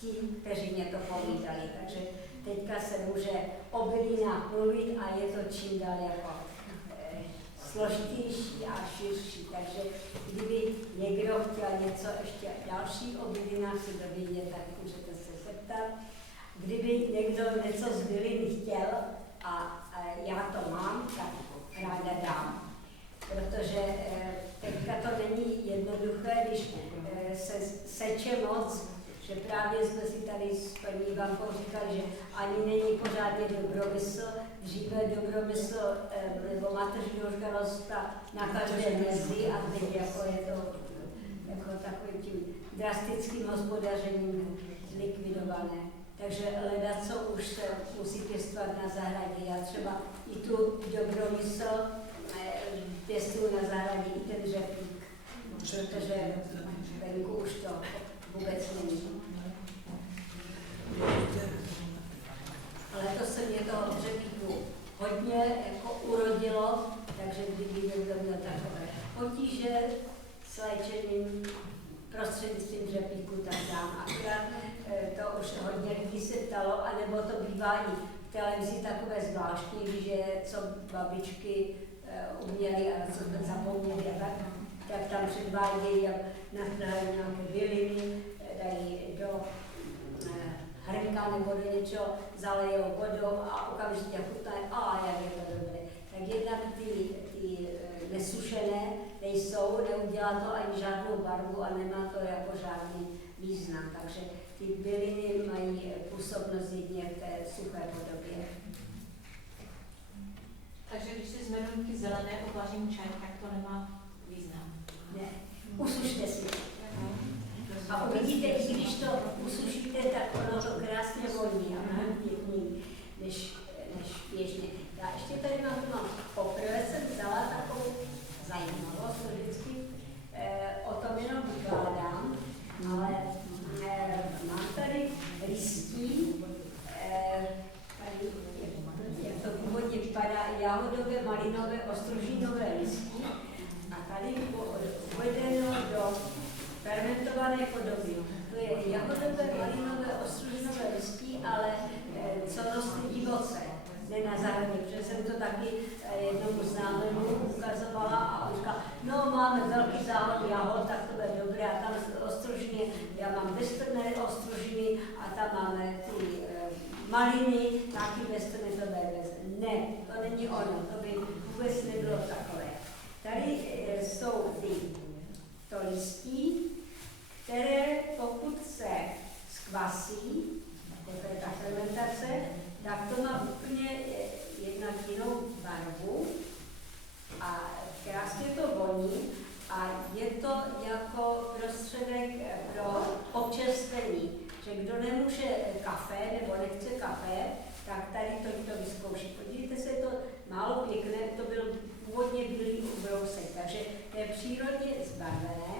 ti, kteří mě to povídali. Takže teďka se může o bylinách mluvit a je to čím dál jako složitější a širší. Takže kdyby někdo chtěl něco ještě další o bylinách si dovědět, tak můžete se zeptat. Kdyby někdo něco z bylin chtěl a já to mám, tak ráda dám. Protože teďka to není jednoduché, když se seče moc, že právě jsme si tady s paní Ivankou říkali, že ani není pořádně dobromysl. Dříve dobromysl nebo mateřinožka rostla na každé mezi a teď jako je to jako takovým tím drastickým hospodařením zlikvidované. Takže hledat, co už se musí pěstovat na zahradě. Já třeba i tu dobromysl pěstuju na zahradě, i ten řepík, protože venku už to vůbec není. Ale to se mě toho řepíku hodně jako urodilo, takže kdyby někdo měl takové potíže s léčením prostřednictvím řepíku, tak dám. Akorát to už hodně lidí se ptalo, anebo to bývá i v televizi takové zvláštní, že co babičky uměli a co jsme zapomněli a tak tam předvádějí, jak natrhají nějaké byliny, dají do hrnka nebo do něčeho, zalejou vodou a okamžitě chutnají, jak je to dobré. Tak jednak ty nesušené nejsou, neudělá to ani žádnou barvu a nemá to jako žádný význam. Takže ty byliny mají působnost jedině v té suché podobě. Takže když si z meduňky zelené uvařím čaj, tak to nemá význam. Ne, usušte si. A uvidíte, i když to usušíte, tak ono to krásně voní a mnohem pěkný, než běžně. Já ještě tady mám, poprvé jsem vzala takovou zajímavost, vždycky o tom jenom vykládám, ale mám tady listí, jak to původně vypadá, jahodové, malinové, ostružinové listí a tady uvedeno do fermentované podoby. To je jahodové, malinové, ostružinové listí, ale co rostly divoce, ne na zahradě, protože jsem to taky jednomu známému ukazovala a on říkal, no máme velký závod jahod, tak to bude dobré a tam ostružiny, já mám vestrné ostružiny a tam máme ty maliny, taky vestrné to bude. Ne, to není ono, to by vůbec nebylo takové. Tady jsou to listí, které pokud se zkvasí, jako to je ta fermentace, tak to má úplně jednak jinou barvu a krásně to voní a je to jako prostředek pro občerstvení, že kdo nemůže kafe nebo nechce kafe, tak tady to vyzkouší. Podívejte se, je to málo pěkné, to byl původně bílý ubrousek, takže to je přírodně zbarvené.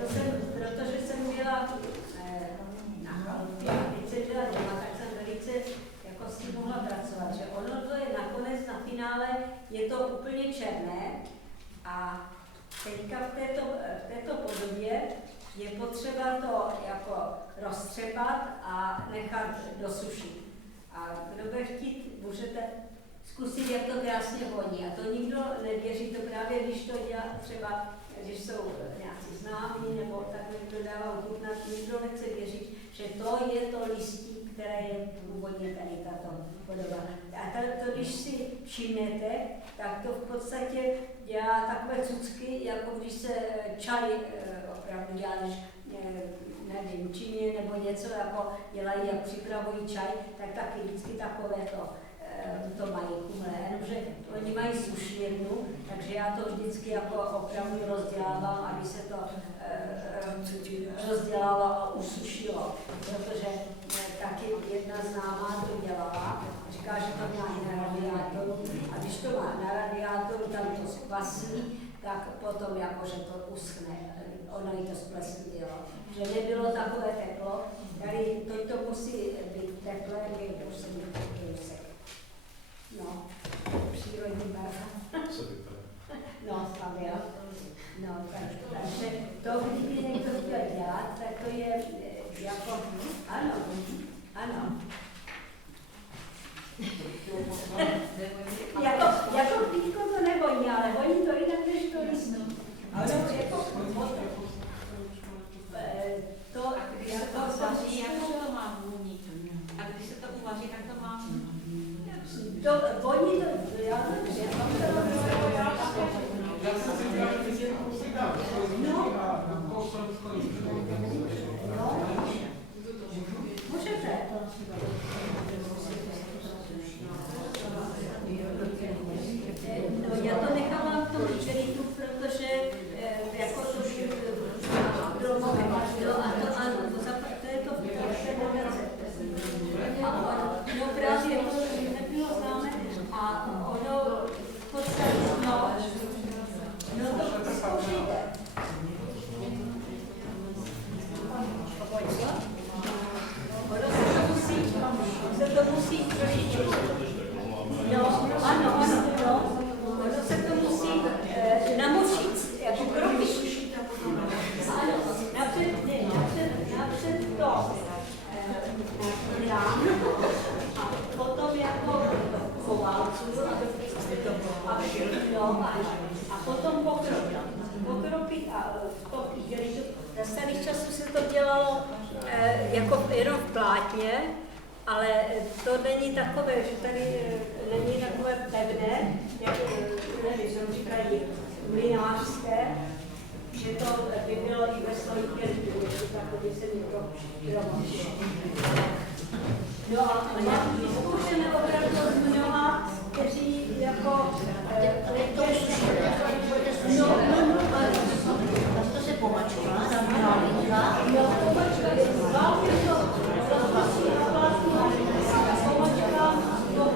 To jsem, protože jsem byla na chalupě a teď jsem byla doma, tak jsem velice jako s tím mohla pracovat, že ono to je nakonec na finále, je to úplně černé a teďka v této podobě je potřeba to jako roztřepat a nechat dosušit. A kdo bude chtít, můžete zkusit, jak to krásně voní. A to nikdo nevěří, to právě když to dělá třeba, když jsou nějací dávám chutnat, nikdo nechce věřit, že to je to listí, které je původně tady tato podoba. A to, když si všimnete, tak to v podstatě dělá takové cucky, jako když se čaj opravdu dělá, když nevím, Číně nebo něco jako dělají, jak připravují čaj, tak taky vždycky takové to mají kumle, jenomže oni mají sušírnu, takže já to vždycky jako opravdu rozdělávám, aby se to rozdělávalo a usušilo, protože taky jedna známá to dělala, říká, že to má i na radiátoru a když to má na radiátoru, tam to spasí, tak potom jako, že to uschne, ono jí to splesnilo. Že nebylo takové teplo, tady to musí být teplé, kde už jsem nepokrýsek. No, přírodní barva. No, slavila. No, takže to, kdyby někdo chtěl dělat, tak to je jako, ano, ano. jako pítko to nevoní, ale voní to jinak než to listí. Ale jako to, když se to uvaří, jak to má vůni? A když se to uvaří, tak to má to voní to, já to můžete. No, já to nechávám v tom čeritu, protože jako to bylo a to ano, to je to no právě to nebylo známé a ono v podstatě, no to zkoušejte. Ono se to musí trošičku, no, ano, ono se to musí namočit, jako kropit. Ano, napřed to dám a potom jako poválcuju a potom pokropit a to igelítu. Za starých časů se to dělalo jako jenom v plátně, ale to není takové, že tady není takové pevné, jak nevím, říkají mlynářské, že to by bylo i ve svých dělitů, jestli takový se mi to promočilo. No a zkoušeme opravdu z mnoha, kteří jako to se pomačká, pomačka je zválky to, rozprostí na plátnu, pomačka, to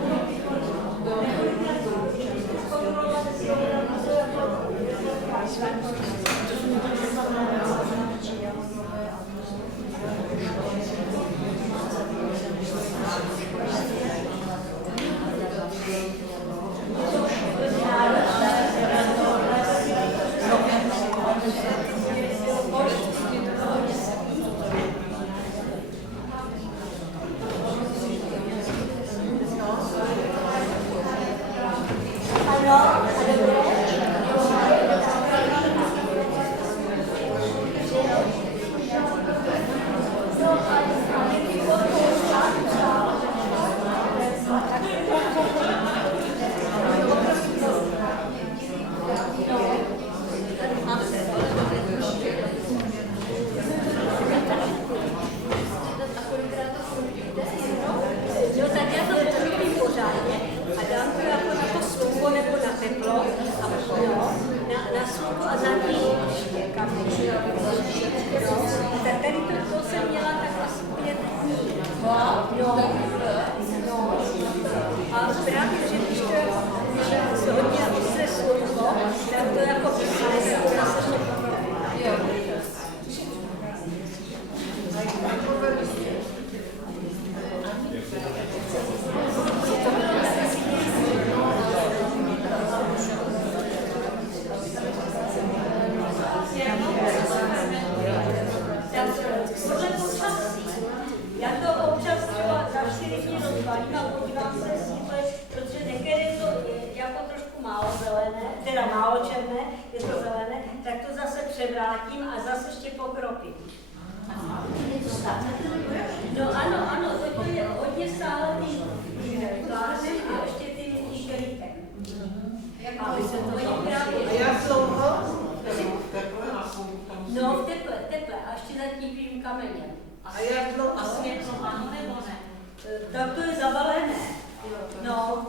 No ano, to je hodně stále ty plány a ještě ty igelítek. Aby se to A jak dlouho? No, v teple, a ještě za tím kamenem. A jak dlouho? A světlo ano nebo ne? Tak to je zabalené. No.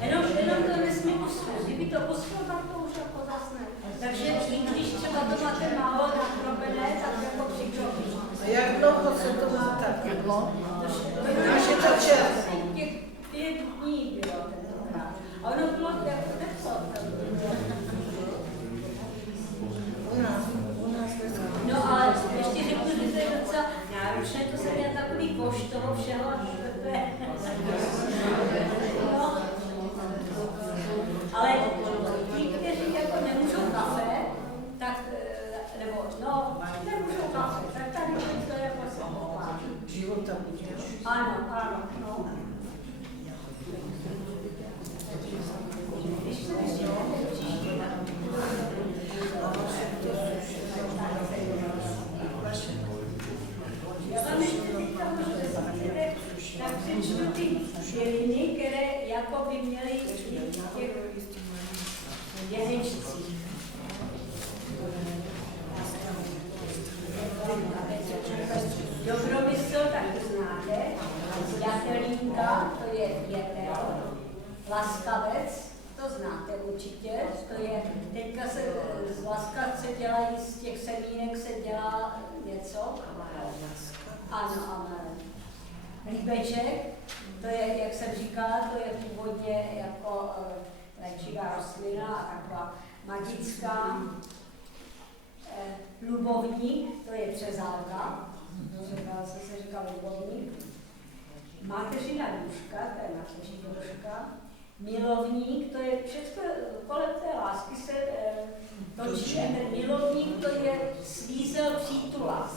Jenom to nesmí poschnout. Kdyby to poschlo, tak to už jako zasne. Takže i když třeba to máte málo nakropené, tak jako přikropí. A jak dlouho se to má tak? Až je to čas. Těch 5 dní bylo tentokrát. A ono bylo jako teplo. No ale ještě řeknu, že to je docela náročné, to se dělá takový koš toho všeho. No. Ale ti, kteří jako nemůžou kafe, tak, nebo no, nemůžou kafe, tak tady to jako se pokládá. Život tam bude. Ano, no. Když to ještě příště, já vám ještě teďka můžu tak přečtu ty byliny, které jako by měly v těch děnečcích. Dobromysl, tak to znáte. Jatelínka, to je větel. Laskavec, to znáte určitě. To je, teďka se z laskavce dělají, z těch semínek se dělá něco. Ano. Líbeček, to je, jak jsem říkala, to je původně jako léčivá rostlina a taková magická. Lubovník, to je přezálka, se říká lubovník. Mateřina nůžka, to je mateřina nůžka. Milovník, to je všechno kolem té lásky se točí. A ten milovník, to je svízel přítula.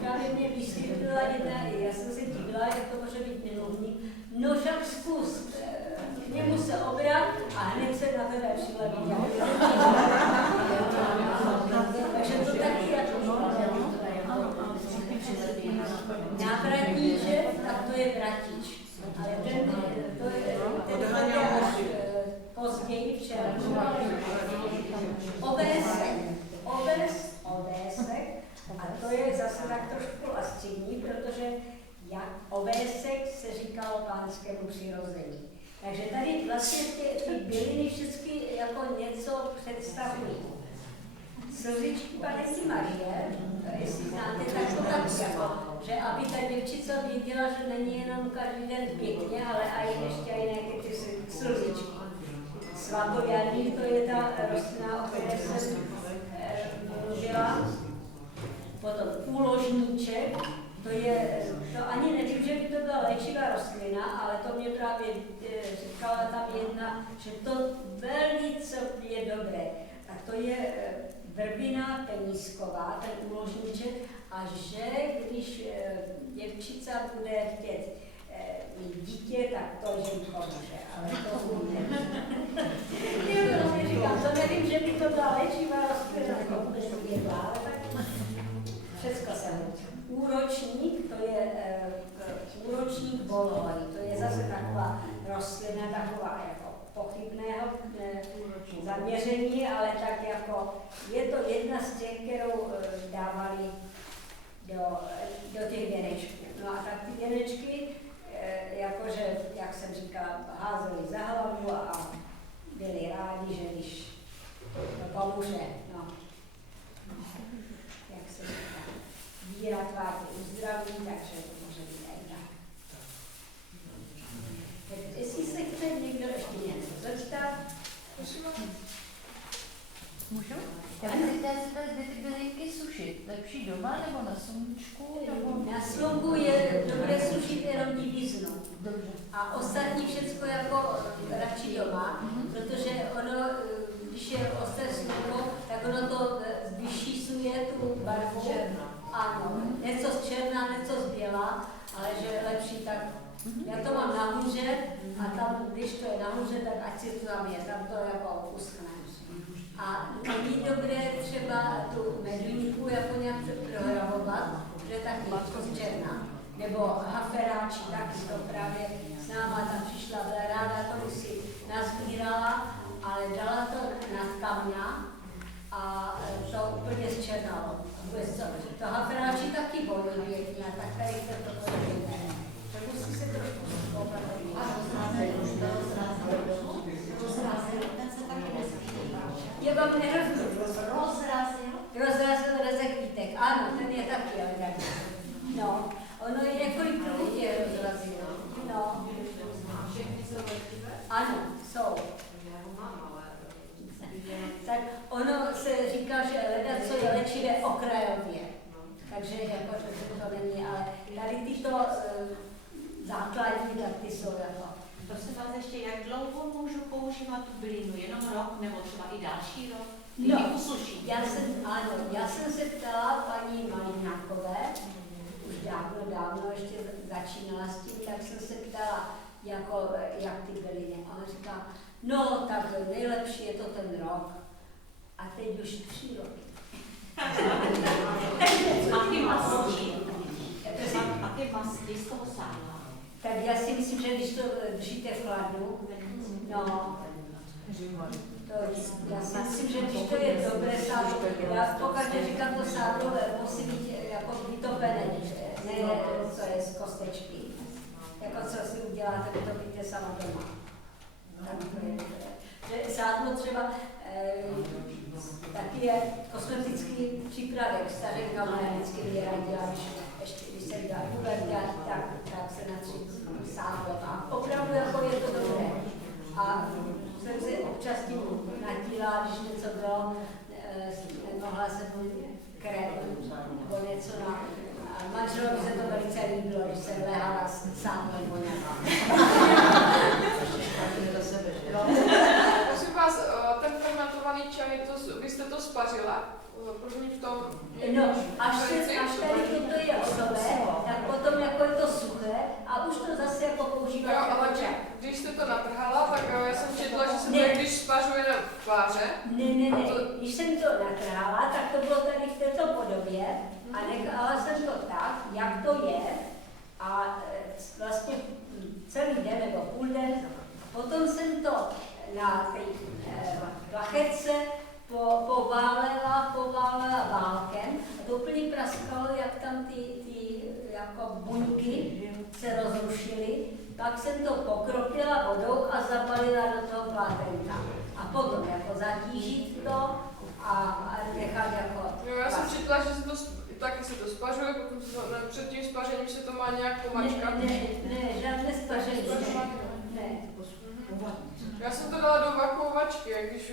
Právě mě vysvětlila jedna, já jsem se dívala, jak to může být milovník. No však zkus, k němu se obrat a hned se na tebe přilepí. Takže to taky jako návratníček, tak to je vratič. Ale ten je až později v červnu. Ovések, a to je zase tak trošku lastřední, protože ovések se říkalo pánskému přirození. Takže tady vlastně ty byliny všechny jako něco představují. Slzičky Panny Marie, jestli znáte, tak to tak jako, že aby ta děvčica věděla, že není jenom každý den pěkně, ale i ještě i nějaké ty slzičky. Svatojaní, to je ta rostlina, o které jsem mluvila. Potom úložníček, to ani nevím, že by to byla léčivá rostlina, ale to mě právě říkala tam jedna, že to velice je dobré. A to je verbina penízková, ten úložníček, a že když děvčica bude chtět mít dítě, tak to žen pomůže, ale to nevím. Říkám, to nevím, že by to byla léčivá rostlina, ale tak všechno jsem. Úročník, to je úročník bolový, to je zase taková rostlina, taková jako pochybného zaměření, ale tak jako je to jedna z těch, kterou dávali do těch věnečků. No a tak ty věnečky, jakože, jak jsem říkala, házeli za hlavu a byli rádi, že když to pomůže. No. Jak se říká, víra tvárně uzdraví, takže to může být i tak. Tak jestli se chce někdo ještě něco zeptat, můžu? Já bych se chtěla zeptat, kde ty bylinky sušit. Lepší doma nebo na sluníčku? Nebo... Na slunku je dobré sušit jenom diviznu. Dobře. A ostatní všecko jako radši doma, protože ono, když je ostré slunko, tak ono to vyšísuje tu barvu. Ano, něco z černá, něco z běla, ale že je lepší tak. Já to mám nahoře a tam, když to je nahoře, tak ať si to tam je, tam to jako uschne. A není dobré třeba tu medunku jako nějak prohravovat, dělat, že taky z černá. Nebo haferáči, taky to právě s náma tam přišla, byla ráda, to si nazbírala, ale dala to na kamňa a to úplně zčernalo. To haferáči taky bolí pěkně, tak tady to nejde. To musí se trošku opravdu. Já vám nerozumím. Rozrazil rezekvítek. Ano, ten je taky elegantní. No, ono je několik druhů je rozrazilo. No. Ano, jsou. Tak ono se říká, že leda, co je léčivé okrajově. Takže jako to není, ale tady tyto základní, tak ty jsou jako. Prosím vás ještě, jak dlouho můžu používat tu bylinu? Jenom rok nebo třeba i další rok? No, já jsem se ptala paní Malinákové, už dávno ještě začínala s tím, tak jsem se ptala, jako, jak ty byliny. A ona říká, no tak nejlepší je to ten rok. A teď už 3 roky. A ty masti? A ty masti z toho sádla? Tak já si myslím, že když to držíte v chladu, no, já si myslím, že když to je dobré sádlo, já pokaždé říkám, to sádlo musí být jako vytopené, ne co je z kostečky. Jako co si uděláte, vy to víte sama doma. Tak to je dobré. Že sádlo třeba taky je kosmetický přípravek. Stařenka moje vždycky mě radila, když se dá pubertát, tak se natří sádlo. A opravdu jako je to dobré. A jsem si občas tím natíla, když něco bylo, mohla jsem krev nebo něco na... A manželovi se to velice líbilo, když jsem lehala sádlem voněla. Prosím vás, ten fermentovaný čaj, vy jste to spařila? První v tom... No, až tady toto je hotové, tak potom jako je to suché a už to zase jako používat. Jo, ale když jste to natrhala, tak já jsem četla, že se to když spařuje v páře. Ne. Když jsem to natrhala, tak to bylo tady v této podobě a nechala jsem to tak, jak to je a vlastně celý den nebo půl den. Potom jsem to na té plachetce poválela válkem a to úplně praskalo, jak tam ty jako buňky se rozrušily. Pak jsem to pokropila vodou a zabalila do toho plátenka. A potom jako zatížit to a nechat jako... Jo, já jsem četla, že se to taky se to spařuje, potom se to, před tím spařením se to má nějak pomačkat. Ne, žádné spaření. Ne. Já jsem to dala do vakuovačky, když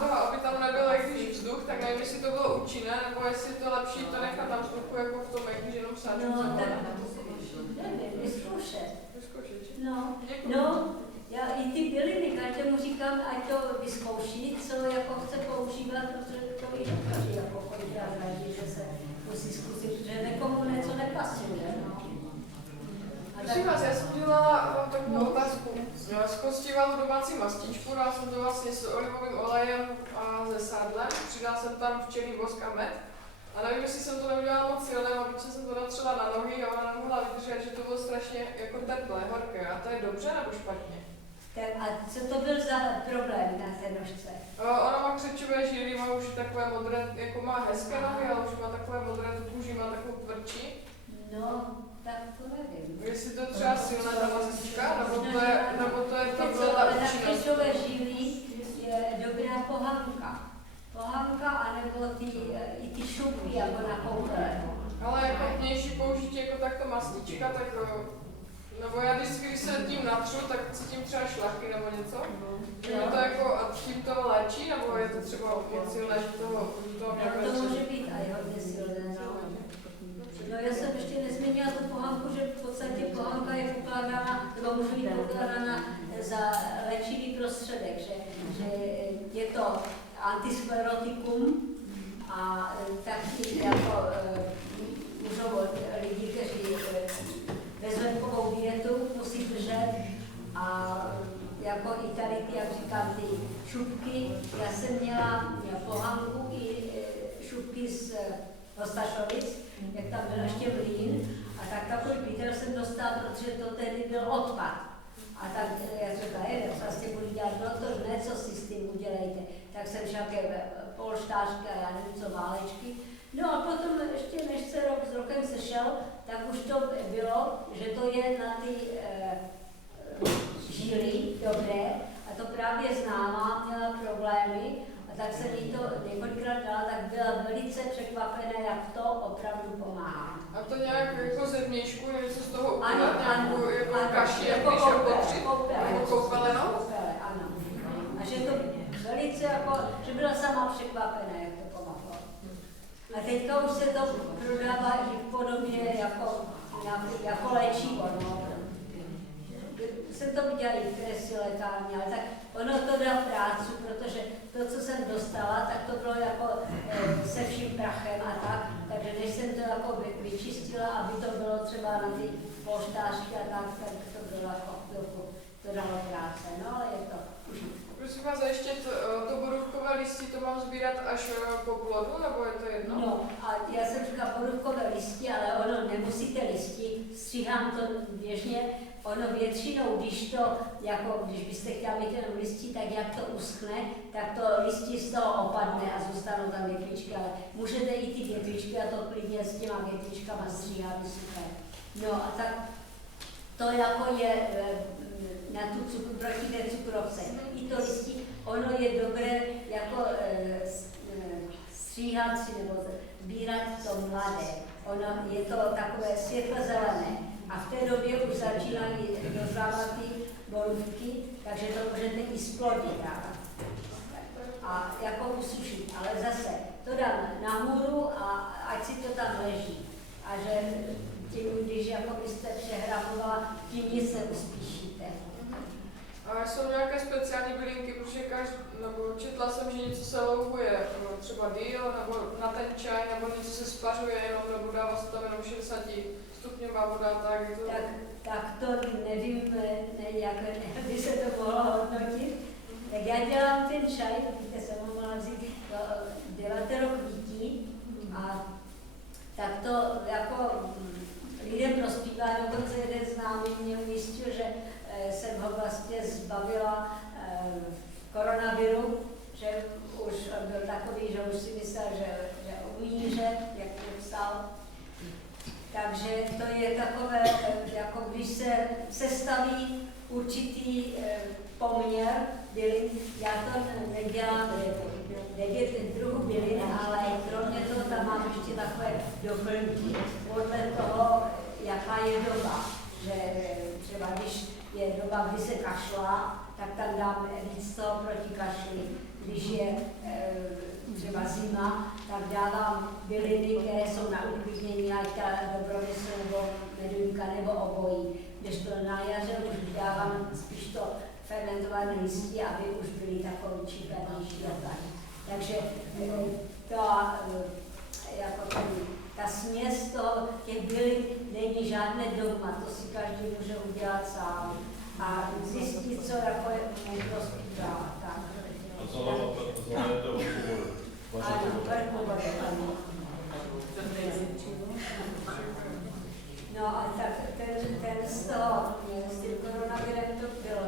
toho, aby tam nebyl jakýž vzduch, tak nevím, jestli to bylo účinné, nebo jestli to lepší to nechat tam vzduchu jako v tom, když jenom sáčem no, nevím, vyzkoušet. Děkuji. No, já i ty byliny, každému říkám, ať to vyzkouší, co jako chce používat, protože to i dokáže jako kolikrát radí, že se musí zkusit, že někomu něco nepasuje. No. Prosím vás, já jsem dělala takovou otázku. Zkostívala domácí mastičku, dala jsem to vlastně s olivovým olejem a se sádlem, přidala jsem tam včelí vosk a med. A nevím, jestli jsem to neudělala moc silné, a protože jsem to natřela na nohy a ona nemohla vydržet, že to bylo strašně jako teplé, horké. A to je dobře nebo špatně? A co to byl za problém na té nožce? Ona má křečové žíly, má už takové modré, jako má hezké nohy, ale už má takové modré, tu kůži má takovou tvrdší. No, tak to nevím. Jestli to třeba silná ta mastička, nebo to je ta byla na účinnost. křečové žíly je dobrá pohanka. Pohanka, anebo i ty šupy, jako na koupele. Ale jako vnější použití jako takto mastička, tak nebo já když se tím natřu, tak cítím třeba šlachy nebo něco. Že mi to jako a tím to léčí, nebo je to třeba moc silné, že toho to může být a je hodně silné. No já jsem ještě nezmínila tu pohanku, že v podstatě pohanka je pokládána, nebo může být pokládána za léčivý prostředek, že je to antisklerotikum a taky jako můžou lidi, kteří bezlepkovou dietu musí držet a jako i tady ty, jak říkám, ty šupky. Já jsem měla pohanku i šupky z Hostašovic, jak tam byl ještě mlýn. A tak takový pytel jsem dostal, protože to tehdy byl odpad. A tak já říkala, tak vlastně budu dělat, no to ne, co si s tím udělejte. Tak jsem šel ke polštářky a já nevím co, válečky. No a potom ještě než se rok s rokem sešel, tak už to bylo, že to je na ty žíly dobré a to právě známá měla problémy a tak jsem jí to několikrát dala, tak byla velice překvapená, jak to opravdu pomáhá. A to nějak jako zevnějšku, něco z toho udělat, Ano, nějakou jako kaši, jak jako když je potřit, jako koupele, no? Koupele, ano. A že to velice jako, že byla sama překvapená, jak to pomáhalo. A teďka už se to prodává i v podobě jako léčivo, no. Jsem to viděla i v Kresi lékárně, ale tak ono to dá práci, protože to, co jsem dostala, tak to bylo jako se vším prachem a tak, takže než jsem to jako vyčistila, aby to bylo třeba na ty polštářky a tak to bylo jako chvilku, to dalo práce, no ale je to už. Prosím vás, a ještě to borůvkové listí, to mám sbírat až po plodu, nebo je to jedno? No a já jsem říkala borůvkové listí, ale ono nemusíte listí, stříhám to běžně, ono většinou, když byste chtěla mít jenom listí, tak jak to uschne, tak to listí z toho opadne a zůstanou tam větvičky, ale můžete i ty větvičky a to klidně s těma větvičkama stříhat, super. No a tak to jako je na tu proti té cukrovce. I to listí, ono je dobré jako stříhat si nebo sbírat to mladé. Ono je to takové světlozelené. A v té době už začínají dozrávat ty borůvky, takže to můžete i splodit dávat. A jako usušit, ale zase to dám nahoru a ať si to tam leží. A že tím, když jako byste přehrabovala, tím nic neuspíšíte. A jsou nějaké speciální bylinky, protože nebo četla jsem, že něco se loupuje, třeba díl, nebo na ten čaj, nebo něco se spařuje jenom, nebo dává se tam jenom 60 stupňová voda, tak je to... Tak to nevím, jak by se to mohlo hodnotit. Tak já dělám ten čaj, víte, jsem ho mohla vzít 9 kvítí a tak to jako lidem prospívá, dokonce jeden známý mě ujistil, že jsem ho vlastně zbavila koronaviru, že už byl takový, že už si myslel, že umíře, jak to psal. Takže to je takové, jako když se sestaví určitý poměr bylin. Já to nedělám 9 druhů bylin, ale kromě toho tam mám ještě takové doplňky podle toho, jaká je doba. Že třeba když je doba, kdy se kašlá, tak tam dám víc toho proti kašli. Když je třeba zima, tak dávám byliny, které jsou na uklidnění, ať ta dobrověsl nebo medunka nebo obojí. Když to na jaře už dávám spíš to fermentované listí, aby už byly takové čipernější a tak. Takže ta směs těch bylin není žádné dogma, to si každý může udělat sám. A zjistit, co jako mu prospívá. A co je to vrchovodu? Ano, vrchovodu, ano. No a tak ten z toho, s tím koronavirem to bylo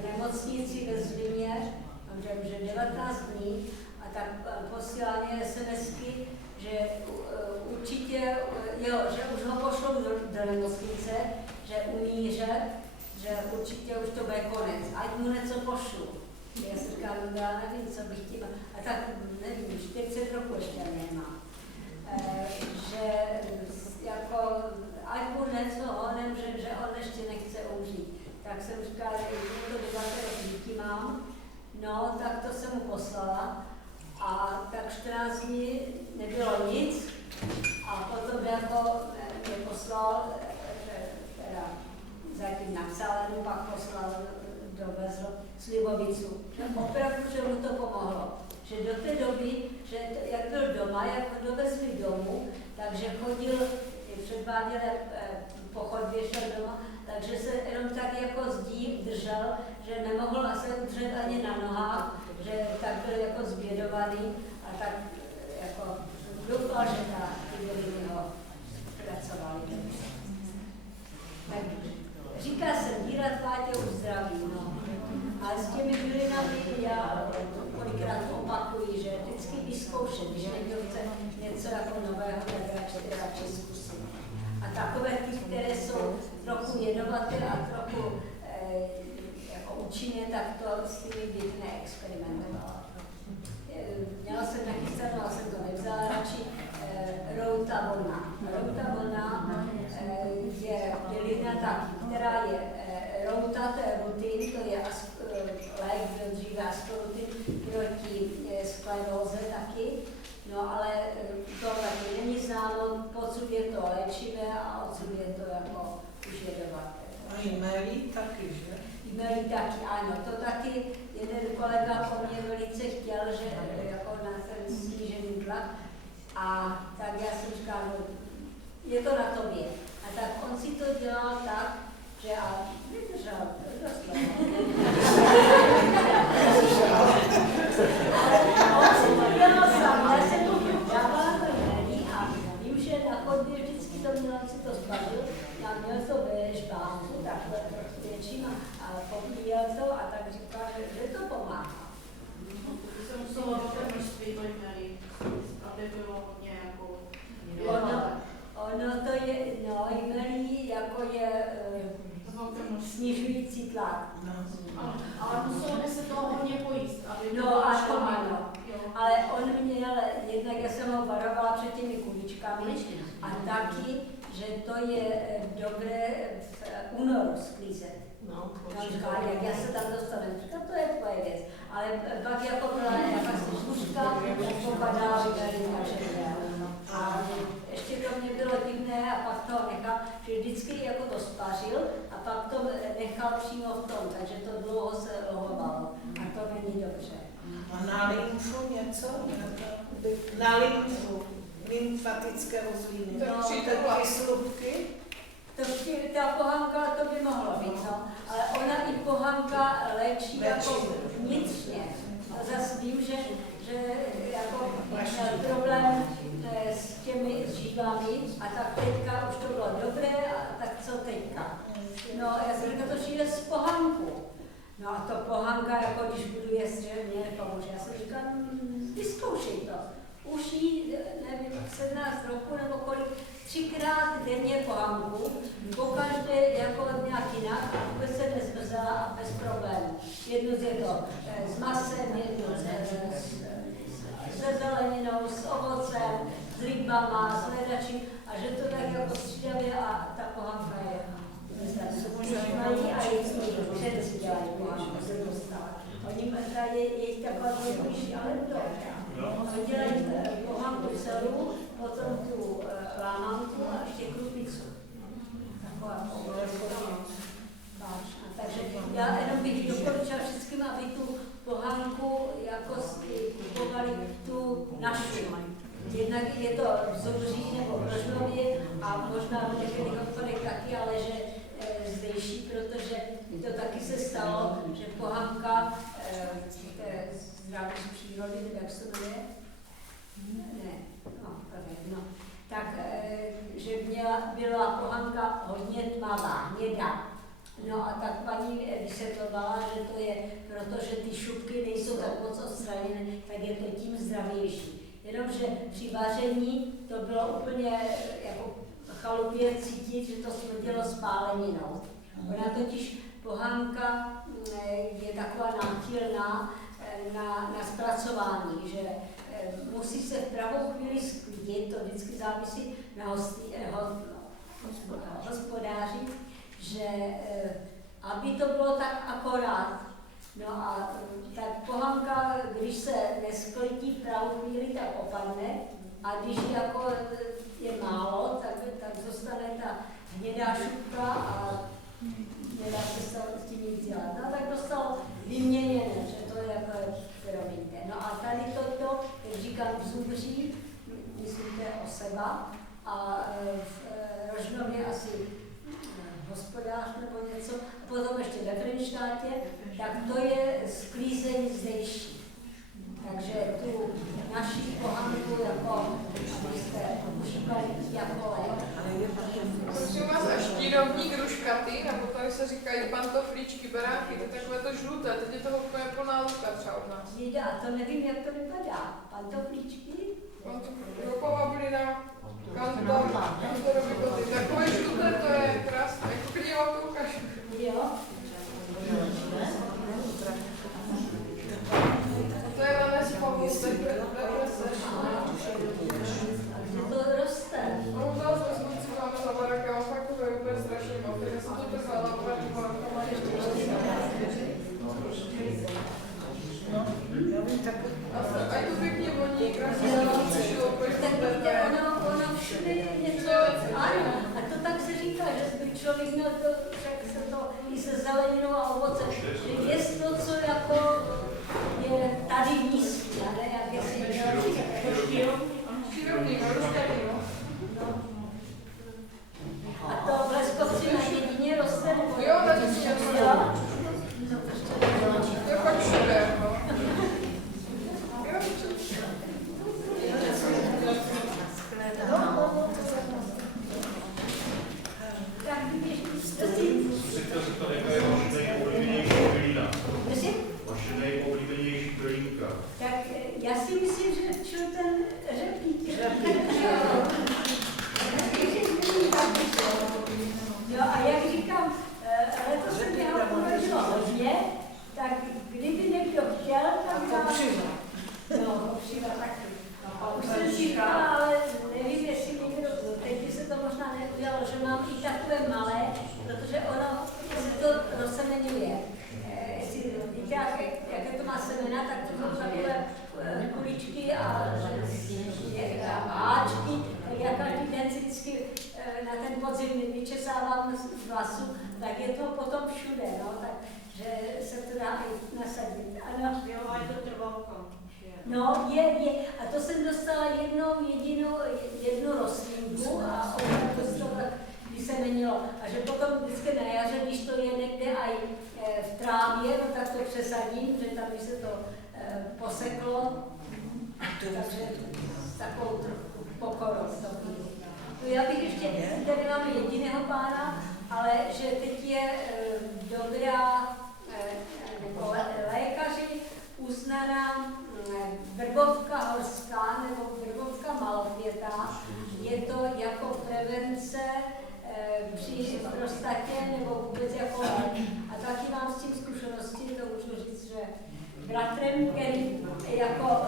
v nemocnici ve Zlíně, že 19 dní, a tak posílání SMSky, že určitě, že už ho pošlou do nemocnice, že umíře, že určitě už to bude konec, ať mu něco pošlu. Já si říkám, já nevím, co bych tím, a tak nevím, 40 roků ještě nemám. Že jako, ať mu něco honem, že on ještě nechce umřít. Tak jsem říkala, že to 9 dětí mám, no tak to jsem mu poslala. A tak 14 dní nebylo nic a potom jako mě poslal, teda zatím napsal, jenom pak poslal, dovezl Slivovicu. Opravdu, že mu to pomohlo. Že do té doby, že jak byl doma, jak ho dovezli domů, takže chodil, předváděl po chodbě šel doma, takže se jenom tak jako zdí držel, že nemohl se udržet ani na nohách, že tak byl jako zbědovaný a tak jako doufal, že radši zkusím. A takové ty, které jsou trochu jedovaté a trochu jako účinné, tak to s těmi bych neexperimentovala. Měla jsem nachystanou, ale jsem to nevzala radši, routa vlna. Routa vlna je bylina taky, která je routa, to je rutin, to je lék, byl dříve ascorutin proti skleróze taky. No ale to taky není známo, odsud je to léčivé a odsud je to jako už jedovaté. A jmelí taky, že? Jmelí taky, ano, to taky jeden kolega po mně velice chtěl, že jako na ten snížený tlak. A tak já jsem říkala, no, je to na tobě. A tak on si to dělal tak, že a vydržel, dost on si to dělal sám, já jsem mu dávala to jmelí a vím, že na chodbě vždycky to měl, si to zbavil, a měl to ve špánku, takhle větším a popíjel to a tak říkal, že to pomáhá. To se muselo velké množství jmelí, aby bylo nějakou... Ono to je, no, jmelí jako je snižující tlak. Ale muselo by se toho hodně pojíst, aby no, ano. Ale on měl, jednak já jsem ho varovala před těmi kuličkami a taky, že to je dobré v únoru sklízet. No, říkala, jak já se tam dostanu, říkala, to je tvoje věc. Ale pak jako byla nějaká služka, tak popadala a ještě to mě bylo divné a pak to nechal, že vždycky jako to spařil a pak to nechal přímo v tom, takže to dlouho se lohovalo a to není dobře. A na lymfu něco? Na lymfu, lymfatické uzliny. No, taky slupky? Ta pohanka, to by mohlo být, no. Ale ona i pohanka léčí jako vnitřně. A zase vím, že jako měl problém s těmi žílami a tak teďka už to bylo dobré a tak co teďka. No já jsem říkala, to šíle z pohanku. No a to pohanka, jako když budu jíst, že mě nepomůže. Já jsem říkala, vyzkoušej to. Už jí, nevím, 17 roku nebo kolik, 3krát denně pohanku, pokaždé jako nějak jinak a vůbec se nezmrzela a bez problémů. Jednu je to s masem, jednu se zeleninou, s ovocem, s rybama, s ledačím a že to tak jako střídavě a ta pohanka je. Mají a předci dělají pohanku, se dostala. Oni tady je taková nejbližší, ale dobrá. Oni dělají pohanku celou, potom tu lámanku a ještě krupicu. Taková vážná. Takže já jenom bych doporučila všem, aby tu pohanku jako kupovali tu naši. Jednak je to v Zobří nebo v Rožnově a možná v některých obchodech taky, ale že zdejší, protože to taky se stalo, že pohanka zdraví z přírody, jak se jmenuje? Ne, no, tak, že byla pohanka hodně tmavá, hnědá. No a tak paní vysvětlovala, že to je, protože ty šupky nejsou tak moc odstraněné, tak je to tím zdravější. Jenomže při vaření to bylo úplně jako chalupě cítit, že to smrdělo spáleninou. Ona totiž pohanka je taková náchylná na zpracování, že musí se v pravou chvíli sklidit, to vždycky závisí na hospodáři, že aby to bylo tak akorát. No a tak pohanka, když se nesklidí v pravou chvíli, tak opadne a když jako je málo, tak zůstane ta hnědá šupka a nedá se s tím nic dělat. No tak dostal vyměněné, že to je jako, promiňte. No a tady toto, jak říkám, v Zubří, myslím, to je Oseba, a v Rožnově asi hospodář nebo něco, a potom ještě ve Frenštátě, tak to je sklízení zdejší. Takže tu naši pohanku jako, abyste užívali jako lék. Prosím vás, a štírovník ruškaty, nebo tady se říkají pantoflíčky, beránky, to je takové to žluté, teď je toho úplně plná luka třeba od nás. Jde, a to nevím, jak to vypadá. Pantoflíčky? Roková bylina, kantor, měl to, řekl se to i se zeleninou a ovocem, že jest to, co jako je tady nízký, a ne jak jestli Šírovný, rostený, no. a to v Leskovci na jedině roste, nebo Jo, tady si jo? je pak všude, jako. Jo, Tak když Zkusíte si to, jaká je vaše nejoblíbenější bylina? Prosím? Vaše nejoblíbenější bylinka. Tak já si myslím, že čil ten řepík. Jo, a jak říkám, letos se mi ho podařilo hodně, tak kdyby někdo chtěl, tak dám... No, kopřiva taky. Už jsem si říkala, ale nevím, jestli někdo, teď by se to možná neudělalo, že mám i takové malé, protože ono se to rozsemenuje. Jestli víte, jaké to má semena, tak to jsou takové kuličky a háčky, tak já každý den si vždycky na ten podzim vyčesávám z vlasu, tak je to potom všude, no, takže se to dá i nasadit. Ano. Jo, a je to trvalko. No, je. A to jsem dostala jednu rostlinku a opravdu se to vysemenilo. A že potom vždycky na jaře, když to je někde aj v trávě, no tak to přesadím, že tam by se to poseklo. Takže s takovou trochu pokorou to bylo. No já bych ještě, tady máme jediného pána, ale že teď je dobrá, nebo lékaři uznaná vrbovka horská nebo vrbovka malopětá. Je to jako prevence při prostatě nebo vůbec jako lék. A taky mám s tím zkušenosti, to můžu říct, že bratrem, který jako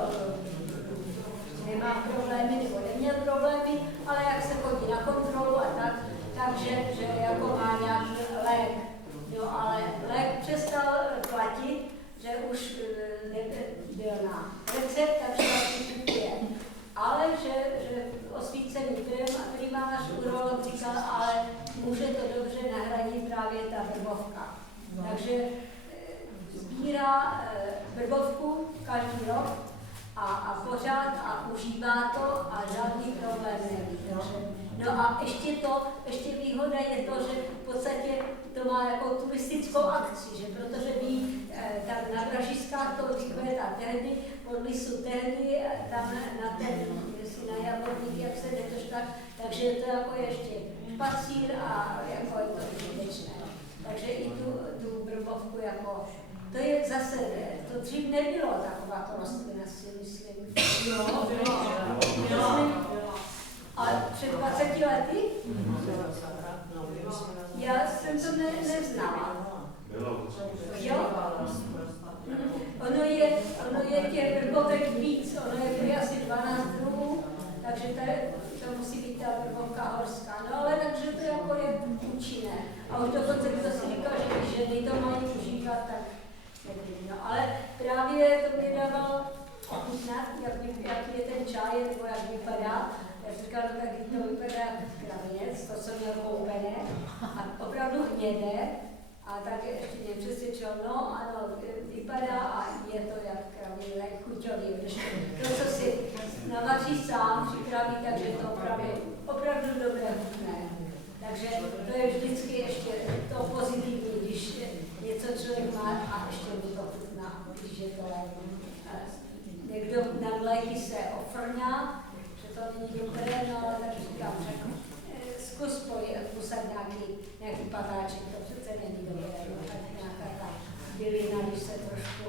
nemá problémy nebo neměl problémy, ale jak se chodí na kontrolu a tak, takže že jako má nějaký lék. Jo, ale lék přestal platit, že už nebyl na recept, takže vlastně kupuje. Ale že osvícený primář urolog říkal, ale může to dobře nahradit právě ta vrbovka. Takže sbírá vrbovku každý rok a pořád a užívá to a žádný problém není. No a ještě výhoda je to, že v podstatě to má jako turistickou akci, že protože ví, tam na Vražiskách to vykvétá tehdy, pod lisu tehdy, tam na ten, jestli na Javorník, jak se jdeš tak, takže je to jako ještě špacír a jako je to užitečné. Takže i tu vrbovku jako, to je zase, to dřív nebylo taková rostlina, si myslím. Jo, bylo. A před 20 lety? Já jsem to neznala. Jo? Ono je těch vrbovek víc, ono je asi 12 druhů, takže to musí být ta vrbovka horská. No ale takže to jako je účinné. A už dokonce kdo si říkal, že když ženy to mají užívat, tak nevím. No ale právě to mě dávalo ochutnat, jaký je ten čaj, nebo jak vypadá. Já říkal, no tak to vypadá jak kravinec, to jsem měl koupené a opravdu hnědé. A tak ještě mě přesvědčil, no ano, vypadá a je to jak kravinec, chuťový. To, co si navaří sám, připraví, takže to opravdu dobré chutné. Takže to je vždycky ještě to pozitivní, když něco člověk má a ještě mu to chutná, když je to léky. Někdo na léky se ofrňá, že to není dobré, no ale tak říkám, zkus posad nějaký patáček, to přece není dobré, no, tak nějaká ta bylina, když se trošku